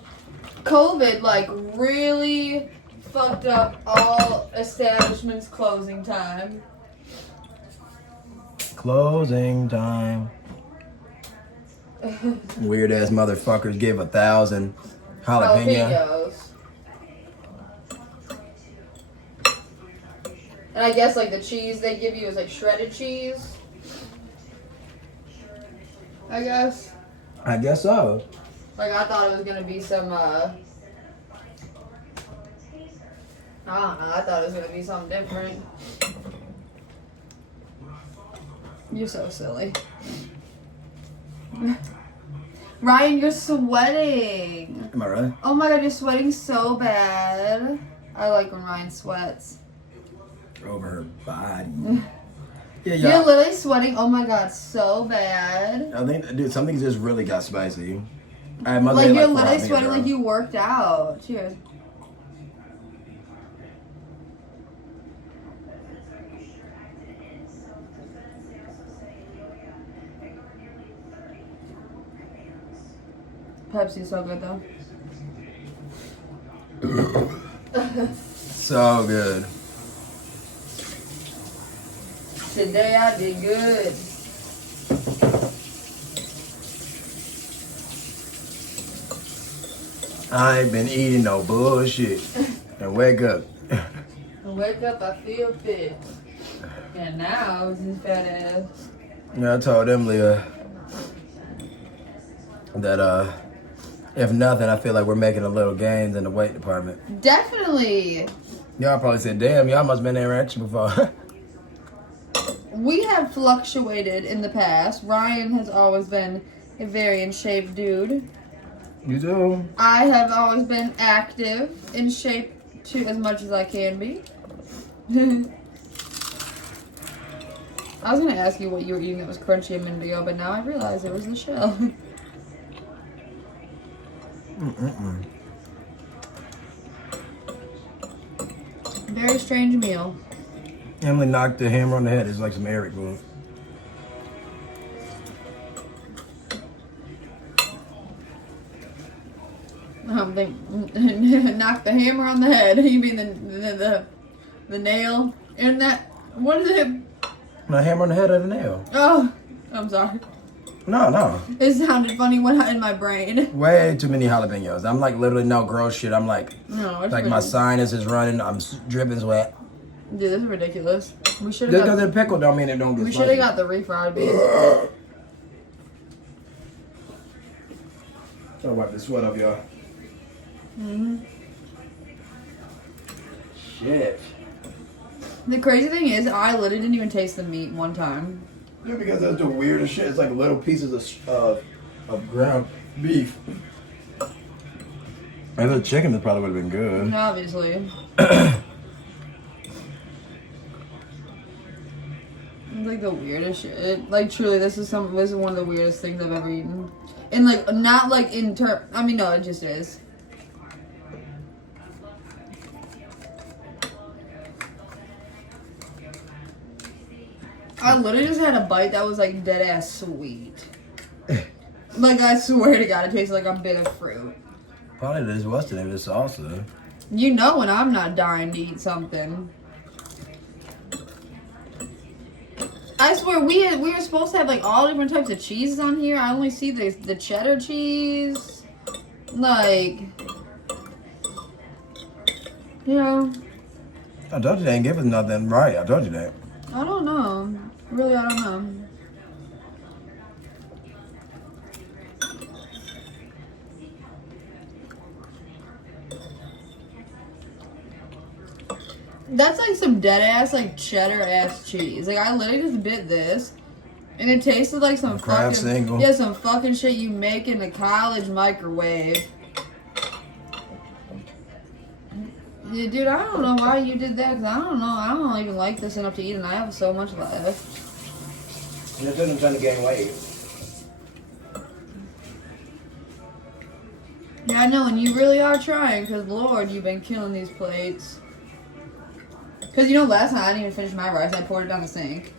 COVID, like, really fucked up all establishments' closing time. Closing time. Weird ass motherfuckers give 1,000 jalapeno. And I guess like the cheese they give you is like shredded cheese. I guess. I guess so. Like I thought it was gonna be some I don't know, I thought it was gonna be something different. You're so silly. Ryan, you're sweating. Am I right? Oh my god, you're sweating so bad. I like when Ryan sweats. Over her body. Yeah, You're yeah. literally sweating, oh my god, so bad. I think, dude, something just really got spicy. I Like you're literally sweating like you worked out. Cheers. Pepsi's so good though. So good. Today I did good. I ain't been eating no bullshit. And wake up. I wake up, I feel fit. And now it's his fat ass. Yeah, I told Emily that if nothing, I feel like we're making a little gains in the weight department. Definitely. Y'all probably said, damn, y'all must have been there at you before. We have fluctuated in the past. Ryan has always been a very in shape dude. You do? I have always been active, in shape to as much as I can be. I was gonna ask you what you were eating that was crunchy a minute ago, but now I realize it was the shell. Very strange meal. Emily knocked the hammer on the head. It's like some Eric move. Knock the hammer on the head. You mean the nail in that? What is it? A hammer on the head of the nail. Oh, I'm sorry. No. It sounded funny when in my brain. Way too many jalapenos. I'm like literally no gross shit. I'm like, No, it's like my sinus is running. I'm dripping sweat. Dude, this is ridiculous. We should Just have because it's pickle don't mean it don't get we spicy. should have got the refried beans. Try to wipe the sweat off, y'all. Shit. The crazy thing is, I literally didn't even taste the meat one time. Yeah, because that's the weirdest shit. It's like little pieces of ground beef. And the chicken that probably would have been good. Obviously. Like the weirdest shit. Like truly, this is one of the weirdest things I've ever eaten. And like not like in term. I mean, no, it just is. I literally just had a bite that was like dead ass sweet. Like I swear to God, it tastes like a bit of fruit. Probably this was the name of the salsa. You know when I'm not dying to eat something. I swear we were supposed to have like all different types of cheeses on here. I only see the cheddar cheese. Like, you know. I told you they ain't give us nothing right. I told you that. I don't know. Really, I don't know. That's like some dead ass, like cheddar ass cheese. Like I literally just bit this, and it tasted like some Crab fucking single. yeah, some fucking shit you make in a college microwave. Yeah, dude, I don't know why you did that. Cause I don't know. I don't even like this enough to eat, and I have so much left. And it doesn't trying to gain weight. Yeah, I know, and you really are trying. Cause Lord, you've been killing these plates. Cause you know, last night I didn't even finish my rice. I poured it down the sink.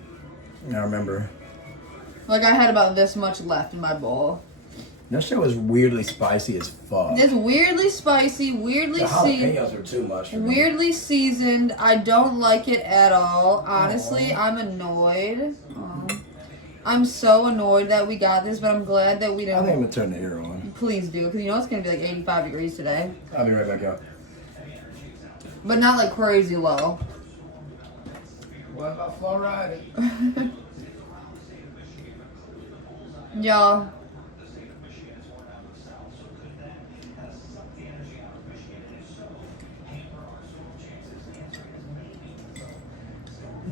I remember. Like I had about this much left in my bowl. That shit was weirdly spicy as fuck. It's weirdly spicy, weirdly The seasoned. jalapenos were too much for me. Weirdly seasoned. I don't like it at all. Honestly, I'm annoyed. I'm so annoyed that we got this, but I'm glad that we I think I'm didn't. gonna turn the air on. Please do, because you know it's gonna be like 85 degrees today, I'll be right back out. but not like crazy low. What about flow riding? Y'all.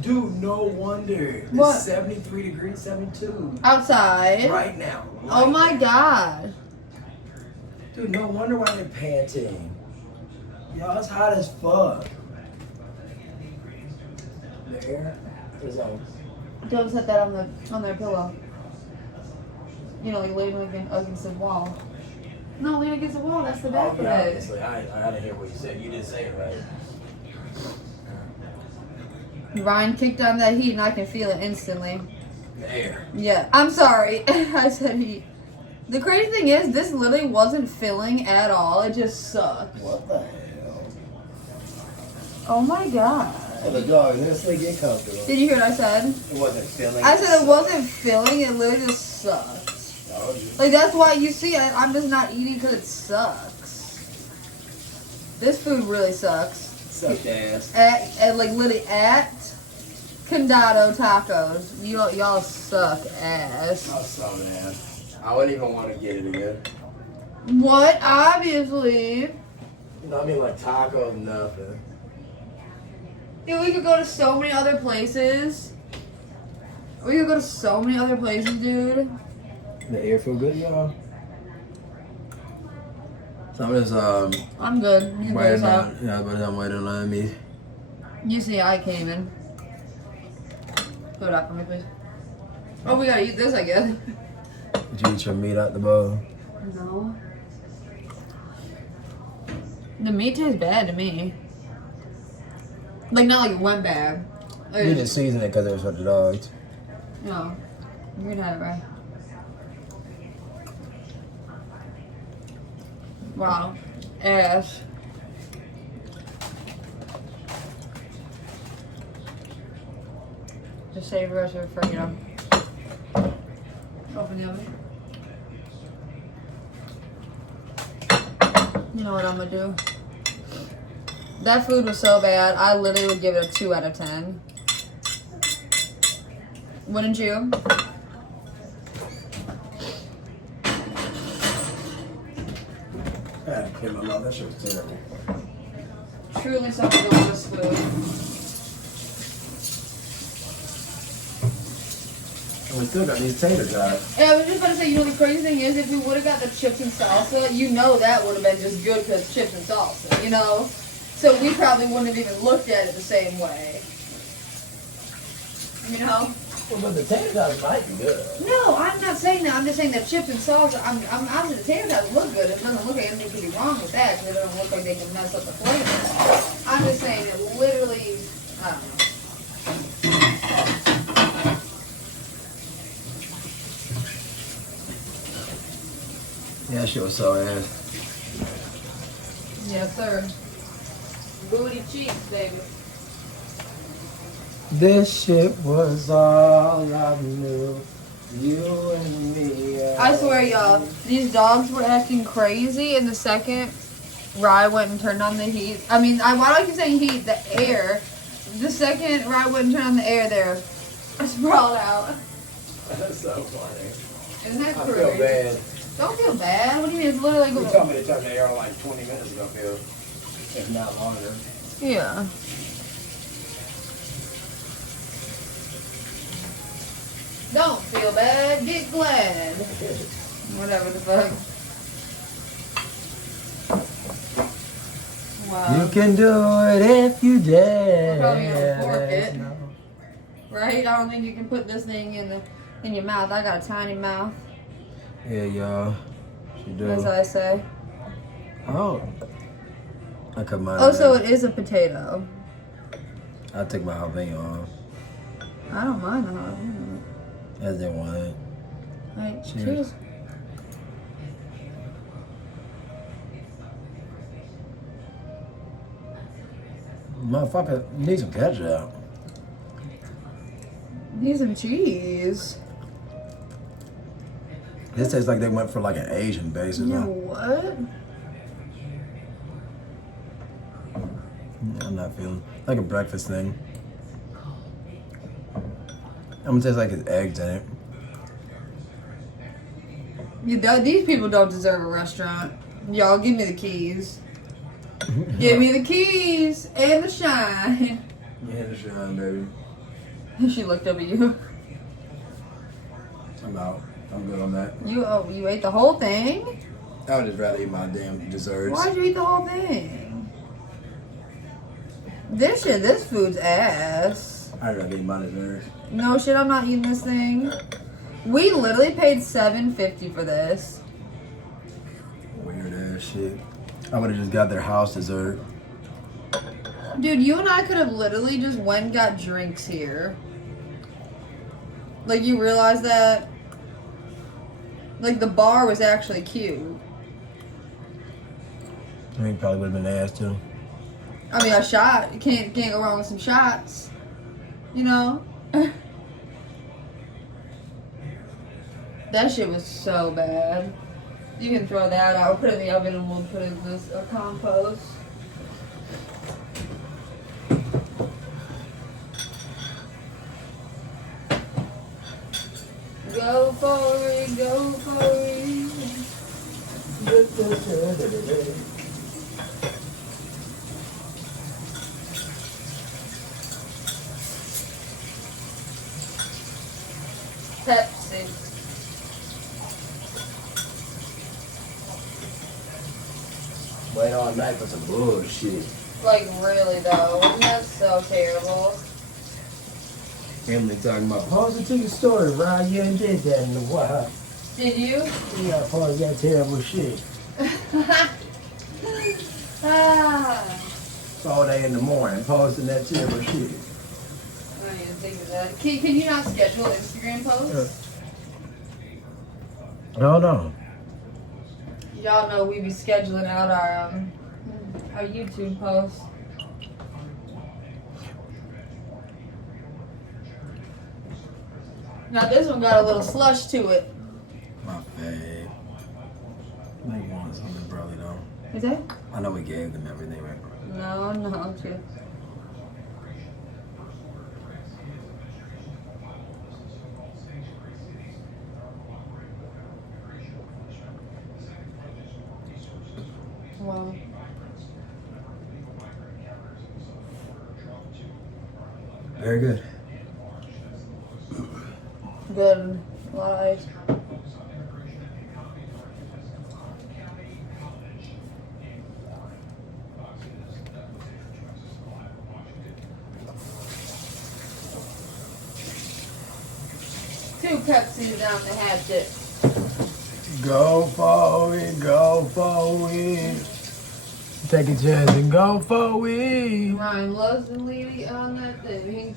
Dude, no wonder. What? It's 73 degrees, 72. Outside. Right now. Oh my now. god. Dude, no wonder why they're panting. Yo, it's hot as fuck. The air is on. Don't set that on their pillow. You know, like leaning against the wall. No, lean against the wall. That's the back of it. Obviously, I didn't hear what you said. You didn't say it right. Ryan kicked on that heat and I can feel it instantly. The air. Yeah. I'm sorry. I said heat. The crazy thing is, this literally wasn't filling at all. It just sucked. What the hell? Oh my god. Oh, the dog, honestly, get comfortable. Did you hear what I said? It wasn't filling. I said it wasn't filling. It literally just sucked. Oh, you- Like, that's why you see I'm just not eating because it sucks. This food really sucks. Sucked ass. At like literally at Condado Tacos. Y'all suck ass. Oh, so man. I wouldn't even want to get it again. What? Obviously. You know, I mean, like tacos, nothing. Dude, we could go to so many other places. We could go to so many other places, dude. The air feel good, y'all? So I'm just, I'm good. You can close waiting out. on, yeah, but I'm waiting on me. You see, I came in. Put it up for me, please. Oh, we gotta eat this, I guess. Did you eat your meat out the bowl? No. The meat tastes bad to me. Like, not like it went bad. Like, You just seasoned it because it was for the dogs. no. You're gonna have it right. Wow. Ass. Just save the rest of it for, you know. Open the oven. You know what I'm gonna do? That food was so bad, I literally would give it a 2 out of 10. Wouldn't you? I had to clean my mouth. That shit was terrible. Truly some delicious food. And we still got these tater tots. Yeah, I was just about to say, you know, the crazy thing is, if we would have got the chips and salsa, you know that would have been just good because chips and salsa, you know? So we probably wouldn't have even looked at it the same way. You know? Well, but the tater tots might be good. No, I'm not saying that. I'm just saying that chips and salsa, I'm obviously the tater tots look good. It doesn't look like anything could be wrong with that because it doesn't look like they can mess up the flavor. I'm just saying it literally, I don't know. Yeah, that shit was so ass. Yes, sir. Booty cheeks, baby. This shit was all I knew. You and me. I swear, y'all, these dogs were acting crazy in the second Rye went and turned on the heat. I mean, why do I keep saying heat? The air. The second Rye went and turned on the air there, I sprawled out. That's so funny. Isn't that I crazy? feel bad. Don't feel bad. What do you mean? It's literally You told me to turn the air on like 20 minutes ago, Phil. If not longer. Yeah. Don't feel bad, get glad. Whatever the fuck. Wow. You can do it if you dare. We're probably gonna fork it. Right? I don't think you can put this thing in your mouth. I got a tiny mouth. Yeah, y'all. She do. As I say. Oh. I cut mine. Oh, so it is a potato. I'll take my jalapeno off. I don't mind the jalapeno. As they want it. Alright, Cheers. cheers. Motherfucker, need some ketchup. Need some cheese. This tastes like they went for like an Asian base or You know something. what? I'm not feeling like a breakfast thing. I'm gonna taste like it's eggs in it. These people don't deserve a restaurant. Y'all, give me the keys. Give me the keys and the shine. Yeah, the shine, baby. She looked up at you. I'm out. I'm good on that. You ate the whole thing? I would just rather eat my damn desserts. Why'd you eat the whole thing? This food's ass. I'd rather eat my desserts. No shit, I'm not eating this thing. We literally paid $7.50 for this. Weird ass shit. I would have just got their house dessert. Dude, you and I could have literally just went and got drinks here. Like, you realize that? Like, the bar was actually cute. I mean, probably would have been ass too. I mean, a shot. You can't go wrong with some shots. You know? That shit was so bad. You can throw that out. Put it in the oven and we'll put it in this compost. Go for it, go for it. Pepsi. Wait all night for some bullshit. Like, really though. Isn't that so terrible? Emily talking about posting to your story, Ryan. You ain't did that in a while. Did you? Yeah, post that terrible shit. Ah. 4 day in the morning, posting that terrible shit. I didn't even think of that. Can you not schedule Instagram posts? No, no. Y'all know we be scheduling out our YouTube posts. Now this one got a little slush to it. My babe. I know you wanted something, probably though. Is that? I know we gave them everything, right? No, too. Wow. Very good. Good. A lot of ice. Two Pepsis down the hatchet. Go for it, go for it. Take a chance and go for it. Ryan loves to leave on that thing.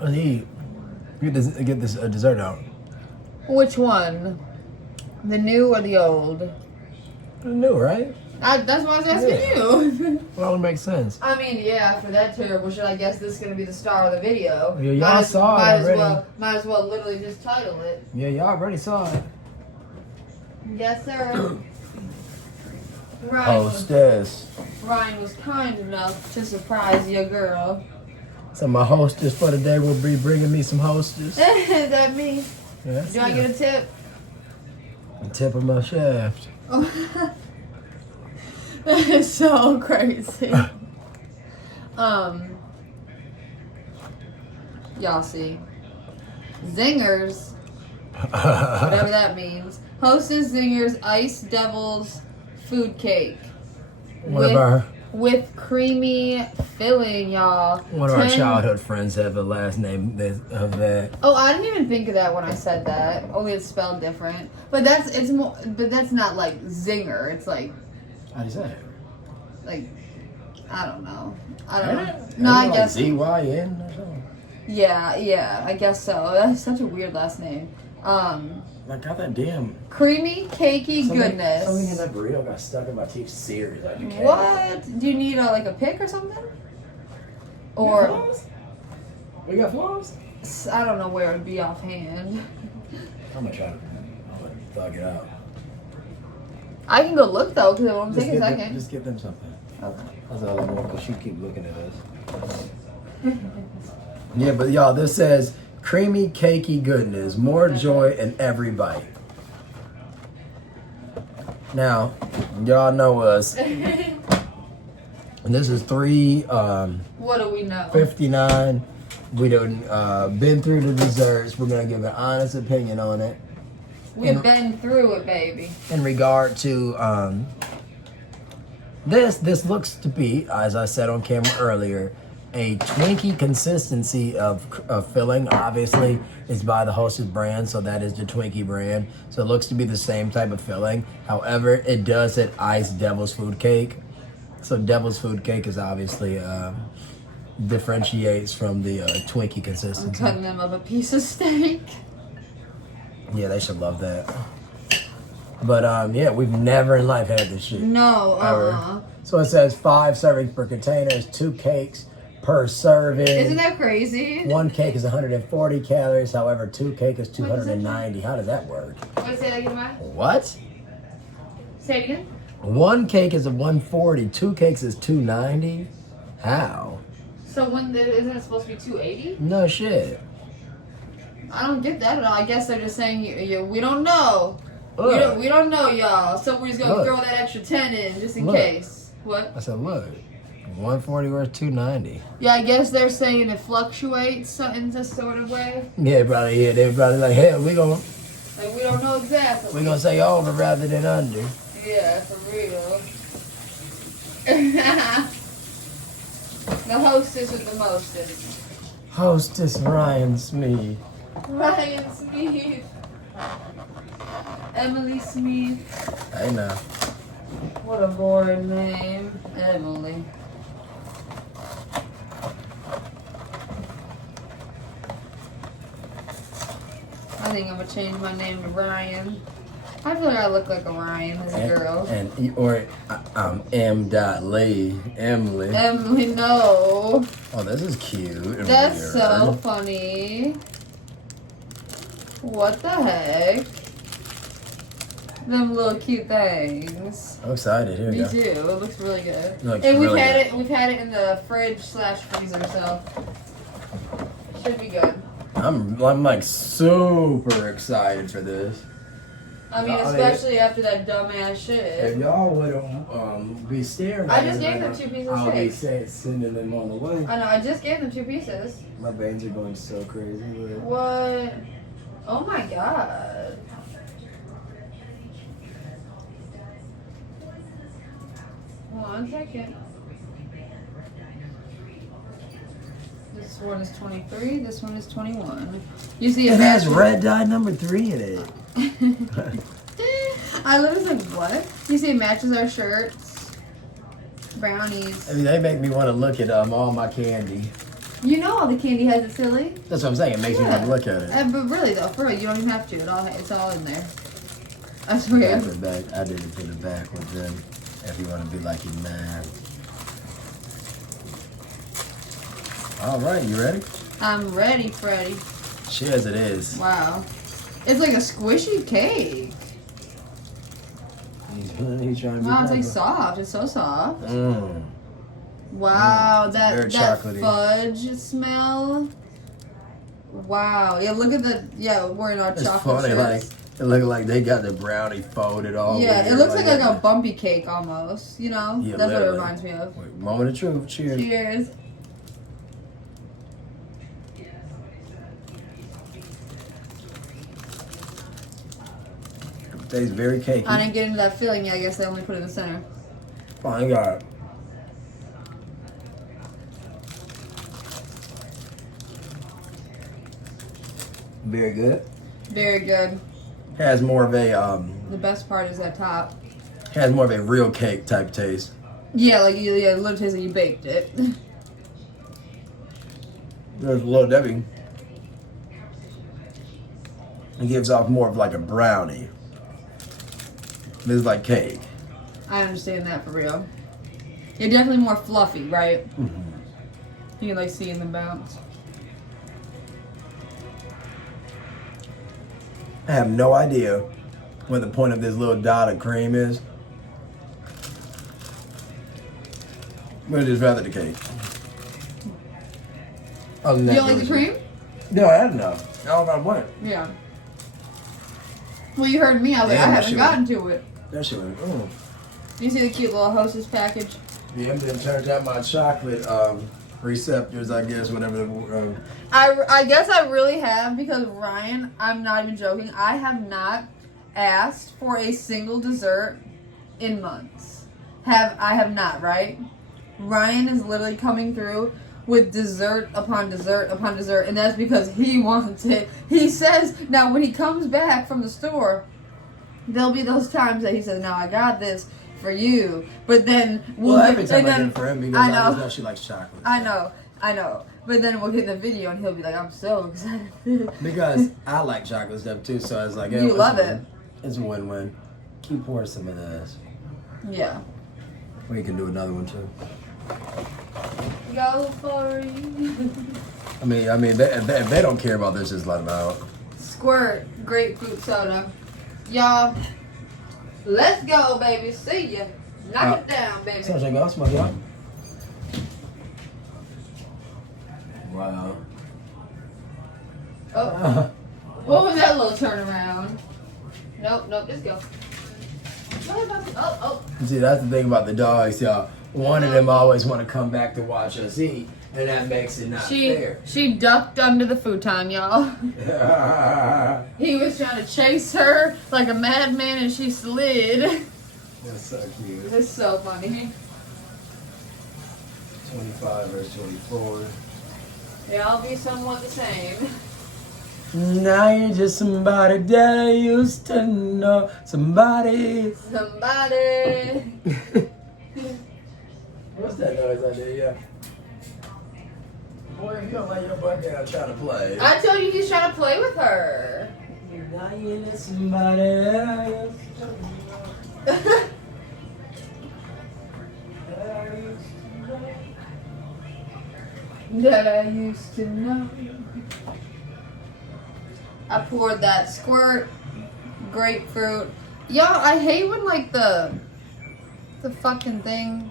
I need get this dessert out. Which one? The new or the old? New, right? That's why I was asking you. Well, it makes sense. I mean, yeah, for that terrible shit, I guess this is gonna be the star of the video. Yeah, y'all saw it already. Might as well literally just title it. Yeah, y'all already saw it. Yes, sir. Hostess. Ryan was kind enough to surprise your girl. So my hostess for the day will be bringing me some hostess. Is that me? Yes. Do I get a tip? The tip of my shaft. That is so crazy. Y'all see. Zingers. Whatever that means. Hostess Zingers Ice Devils Food Cake. With creamy filling, y'all. One of our childhood friends have a last name of that. Oh, I didn't even think of that when I said that. Only it's spelled different. But that's not like zinger. It's like, How do you say it? like, I don't know. I don't know. No, I guess. ZYN or something? Yeah, I guess so. That's such a weird last name. I got that damn Creamy, cakey goodness. Something in that burrito got stuck in my teeth. Serious. What? Do you need like a pick or something? Or We got flaws? I don't know where it would be offhand. I'm gonna thug it out. I can go look though, because it won't take a second. Just give them something. Okay. That's all I want, because you keep looking at us. Yeah, but y'all, this says creamy, cakey goodness, more joy in every bite. Now, y'all know us. And this is What do we know? $3.59. We done been through the desserts. We're gonna give an honest opinion on it. We've been through it, baby. In regard to this looks to be, as I said on camera earlier, a Twinkie consistency of filling. Obviously, it's by the Hostess brand, so that is the Twinkie brand. So it looks to be the same type of filling. However, it does say iced Devil's Food Cake. So Devil's Food Cake is obviously differentiates from the Twinkie I'm consistency. cutting them up a piece of steak. Yeah, they should love that. But yeah, we've never in life had this shit. No, Ever. So it says 5 servings per container, 2 cakes per serving. Isn't that crazy? 1 cake is 140 calories. However, 2 cake is 290. How does that work? What, say that again, Matt? What? Say it again? 1 cake is a 140. 2 cakes is 290. How? So isn't it supposed to be 280? No shit. I don't get that at all. I guess they're just saying we don't know. Look. We don't know, y'all. So we're just gonna Look. throw that extra 10 in just in Look. case. What? I said, look, 140 worth 290. Yeah, I guess they're saying it fluctuates in this sort of way. Yeah, probably. Yeah, they probably like, hell, we gonna don't know exactly. say over rather than under. Yeah, for real. The hostess with the mostest. Hostess Ryan Smith. Ryan Smith. Emily Smith. Hey now. What a boring name. Emily. I think I'm gonna change my name to Ryan. I feel like I look like a Ryan as a girl. Or M. Lee. Emily. Emily, no. Oh, this is cute. And That's weird. so funny. What the heck? Them little cute things. I'm excited. Here we Me go. too. It looks really good. It looks And we've really had good. it. We've had it in the fridge / freezer, so should be good. I'm like super excited for this. I mean, especially after that dumbass shit. If y'all would be staring I at just me gave right them now, 2 pieces of I'll be steak. sending them on the way. I know. I just gave them 2 pieces. My veins are going so crazy. Look. What? Oh my god. Hold on a second. This one is 23. This one is 21. You see It has matches- red dye number 3 in it. I literally said what? You see it matches our shirts. Brownies. I mean, they make me want to look at all my candy. You know all the candy has it, silly. That's what I'm saying. It makes me want to look at it. But really though, for real, you don't even have to. It's all in there. I I swear. did it for the backwards then. If you want to be like you man. All right, you ready? I'm ready, Freddy. Cheers, it is. Wow. It's like a squishy cake. He's trying to be Wow, it's like clever. soft. It's so soft. Mm. Wow, very that chocolatey. fudge smell. Wow. Yeah, look at the we're in our It's chocolate funny, like shirts. it look like they got the brownie folded all Yeah, over it here looks like that. a bumpy cake almost, you know? Yeah, That's literally. what it reminds me of. Wait, moment of truth. Cheers. Cheers. Tastes very cakey. I didn't get into that filling yet. I guess they only put it in the center. Fine, God. Very good. Very good. Has more of a The best part is that top. has more of a real cake type taste. Yeah, like you literally tastes like you baked it. There's a little Debbie. It gives off more of like a brownie. This is like cake. I understand that for real. You're definitely more fluffy, right? Mm-hmm. You can like see in the bounce. I have no idea what the point of this little dot of cream is. But I'd just rather the cake. Other than You that, don't like the cream? No, I had enough. I don't know if I want it. Yeah. Well, you heard me. I was like, Damn, I that haven't shit gotten to it. That shit was, You see the cute little Hostess package? Yeah, I'm gonna turn out my chocolate receptors, I guess, whatever the I guess I really have, because Ryan, I'm not even joking, I have not asked for a single dessert in months. I have not, right? Ryan is literally coming through with dessert upon dessert upon dessert, and that's because he wants it. He says, now when he comes back from the store, there'll be those times that he says, now I got this for you, but then Well, every time and I then- get it for him, because I I know. just know she likes chocolate. I know. But then we'll get the video and he'll be like, I'm so excited. Because I like chocolate stuff too, so it's like, You it's love a it. win. It's a win-win. Keep pouring some of this. Yeah. We can do another one too. Go for it. I mean, if they don't care about this, just let them out. Squirt grapefruit soda. Y'all, let's go, baby. See ya. Knock it down, baby. Sunshine, go smoke it up. Wow. Oh, what was that little turnaround? Nope, just go. Oh. See, that's the thing about the dogs, y'all. One of them always want to come back to watch us eat, and that makes it not fair. She ducked under the futon, y'all. He was trying to chase her like a madman, and she slid. That's so cute. It's so funny. 25 versus 24. They all be somewhat the same. Now you're just somebody that I used to know. Somebody. What's that noise I did? Yeah. Boy, if you don't let your butt down, try to play. I told you he's trying to play with her. Now you're just somebody that I used to know. That I used to know. I poured that squirt grapefruit. Y'all, I hate when like the fucking thing.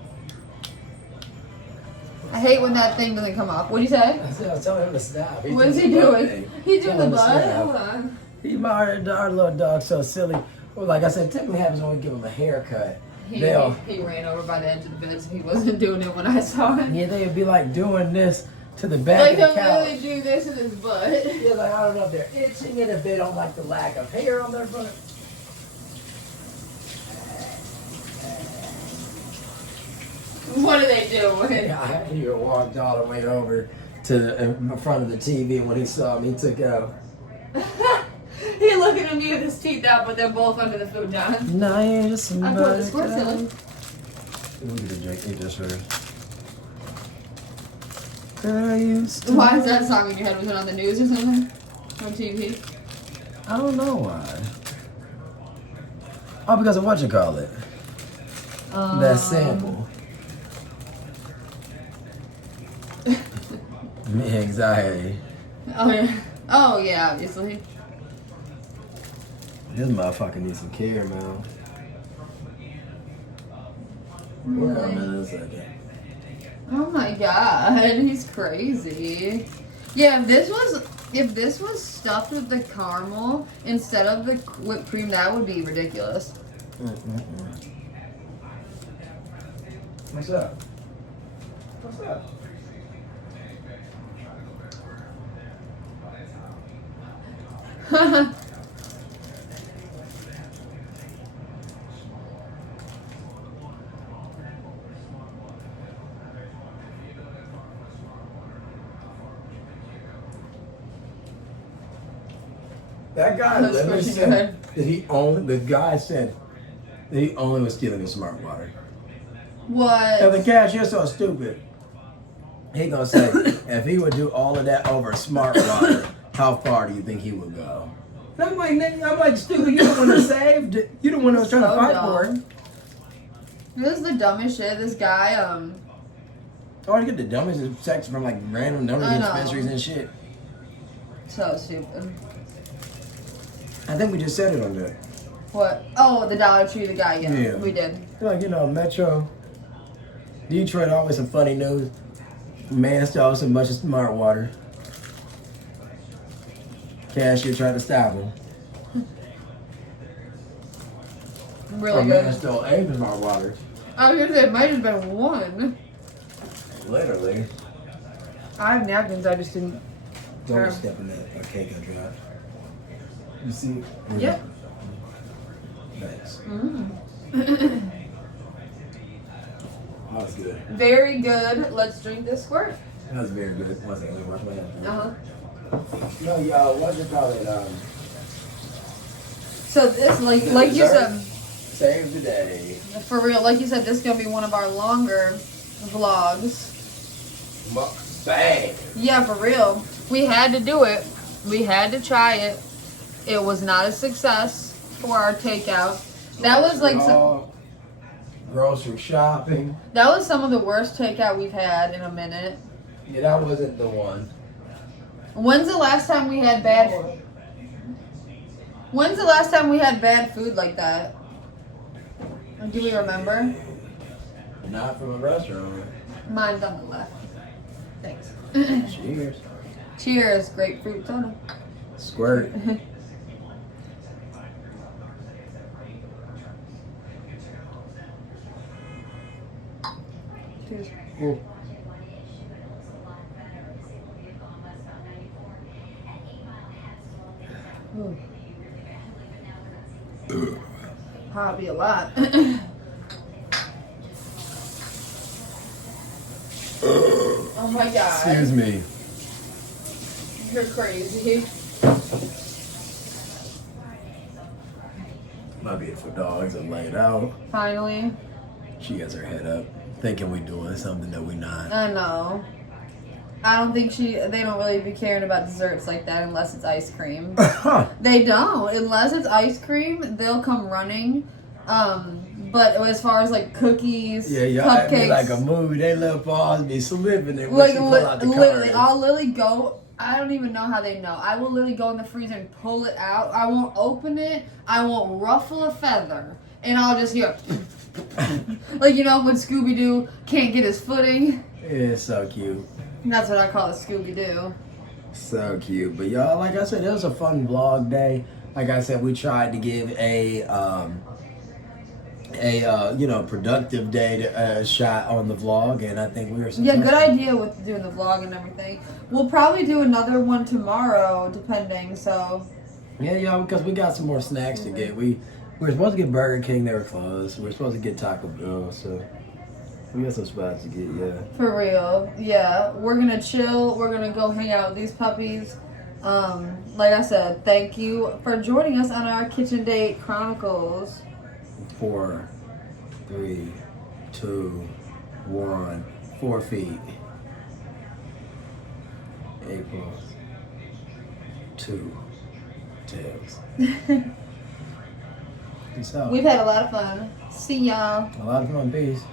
I hate when that thing doesn't come off. What'd you say? I said, I was telling him to stop. What is he doing? He's doing Tell the him to butt. stop. Hold on. Our little dog's so silly. Well, like I said, typically happens when we give him a haircut. He ran over by the edge of the bed, so he wasn't doing it when I saw him. Yeah, they'd be like doing this to the back Like of he'll the couch. really do this in his butt. Yeah, like I don't know if they're itching and if they don't like the lack of hair on their butt. What are they doing? Yeah, he walked all the way over to in front of the TV, and when he saw me, he took out. He looking at me with his teeth out, but they're both under the futon. Nah, yeah, just I somebody. put the squirt silly. Look at the drink. Eat this first. Girl, you still. Why is that song in your head? Was it on the news or something? On TV? I don't know why. Oh, because of what you call it. That sample. Me anxiety. Oh yeah, obviously. This motherfucker needs some care, man. We'll come in a second. Oh my god, he's crazy. Yeah, if this was stuffed with the caramel instead of the whipped cream, that would be ridiculous. What's up? What's up? That guy That's literally pretty said that the guy said that he only was stealing the smart water. What? And the cashier so stupid. He gonna say, if he would do all of that over smart water, how far do you think he would go? I'm like, nigga, I'm like, stupid, you the one that saved it. You the one that was trying to So fight dumb. for it. This is the dumbest shit. This guy, Or you get the dumbest sex from like random number I know. dispensaries and shit. so stupid. I think we just said it on there. What? Oh, the Dollar Tree, the guy, Yeah. we did. Like, you know, Metro, Detroit, always some funny news. Man stole so much of smart water. Cashier tried to stop him. Really Or good. man stole a smart water. I was gonna say, it might have been one. Literally. I have napkins, I just didn't. Don't step in that cake I dropped. You see? Yep. Thanks. Mm. That was good. Very good. Let's drink this squirt. That was very good. One second, let me wash my hands. Uh-huh. No, y'all, what you call it? So this, like you Dessert. said, Save the day. for real, like you said, this is gonna be one of our longer vlogs. Bang! Yeah, for real. We had to do it. We had to try it. It was not a success for our takeout. That was like grocery shopping. that was some of the worst takeout we've had in a minute. Yeah, that wasn't the one. When's the last time we had bad food like that? Do we remember? Not from a restaurant. Mine's on the left. Thanks. Cheers. Cheers, grapefruit soda. Squirt. Cheers. Ooh. Probably a lot. Oh my god. Excuse me. You're crazy. My beautiful dogs are laid out. Finally. She has her head up, thinking we doing something that we not. I know. I don't think they don't really be caring about desserts like that unless it's ice cream. They don't. Unless it's ice cream, they'll come running. But as far as like cookies, It'd be cupcakes, like a movie. They let balls be slipping and like pull out the literally, carton. I'll literally go. I don't even know how they know. I will literally go in the freezer and pull it out. I won't open it. I won't ruffle a feather, and I'll just hear, like you know when Scooby Doo can't get his footing. It's so cute. That's what I call a Scooby Doo. So cute. But y'all, like I said, it was a fun vlog day. Like I said, we tried to give a productive day shot on the vlog, and I think we were successful. Yeah, good idea with doing the vlog and everything. We'll probably do another one tomorrow, depending. So. Yeah, y'all, because we got some more snacks to get. We were supposed to get Burger King, they were closed. We were supposed to get Taco Bell, so we got some spots to get. Yeah. For real, yeah. We're gonna chill. We're gonna go hang out with these puppies. Like I said, thank you for joining us on our Kitchen Date Chronicles. 4, 3, 2, 1. 4 feet. April. 2 tails. Peace out. We've had a lot of fun. See y'all. A lot of fun. Peace.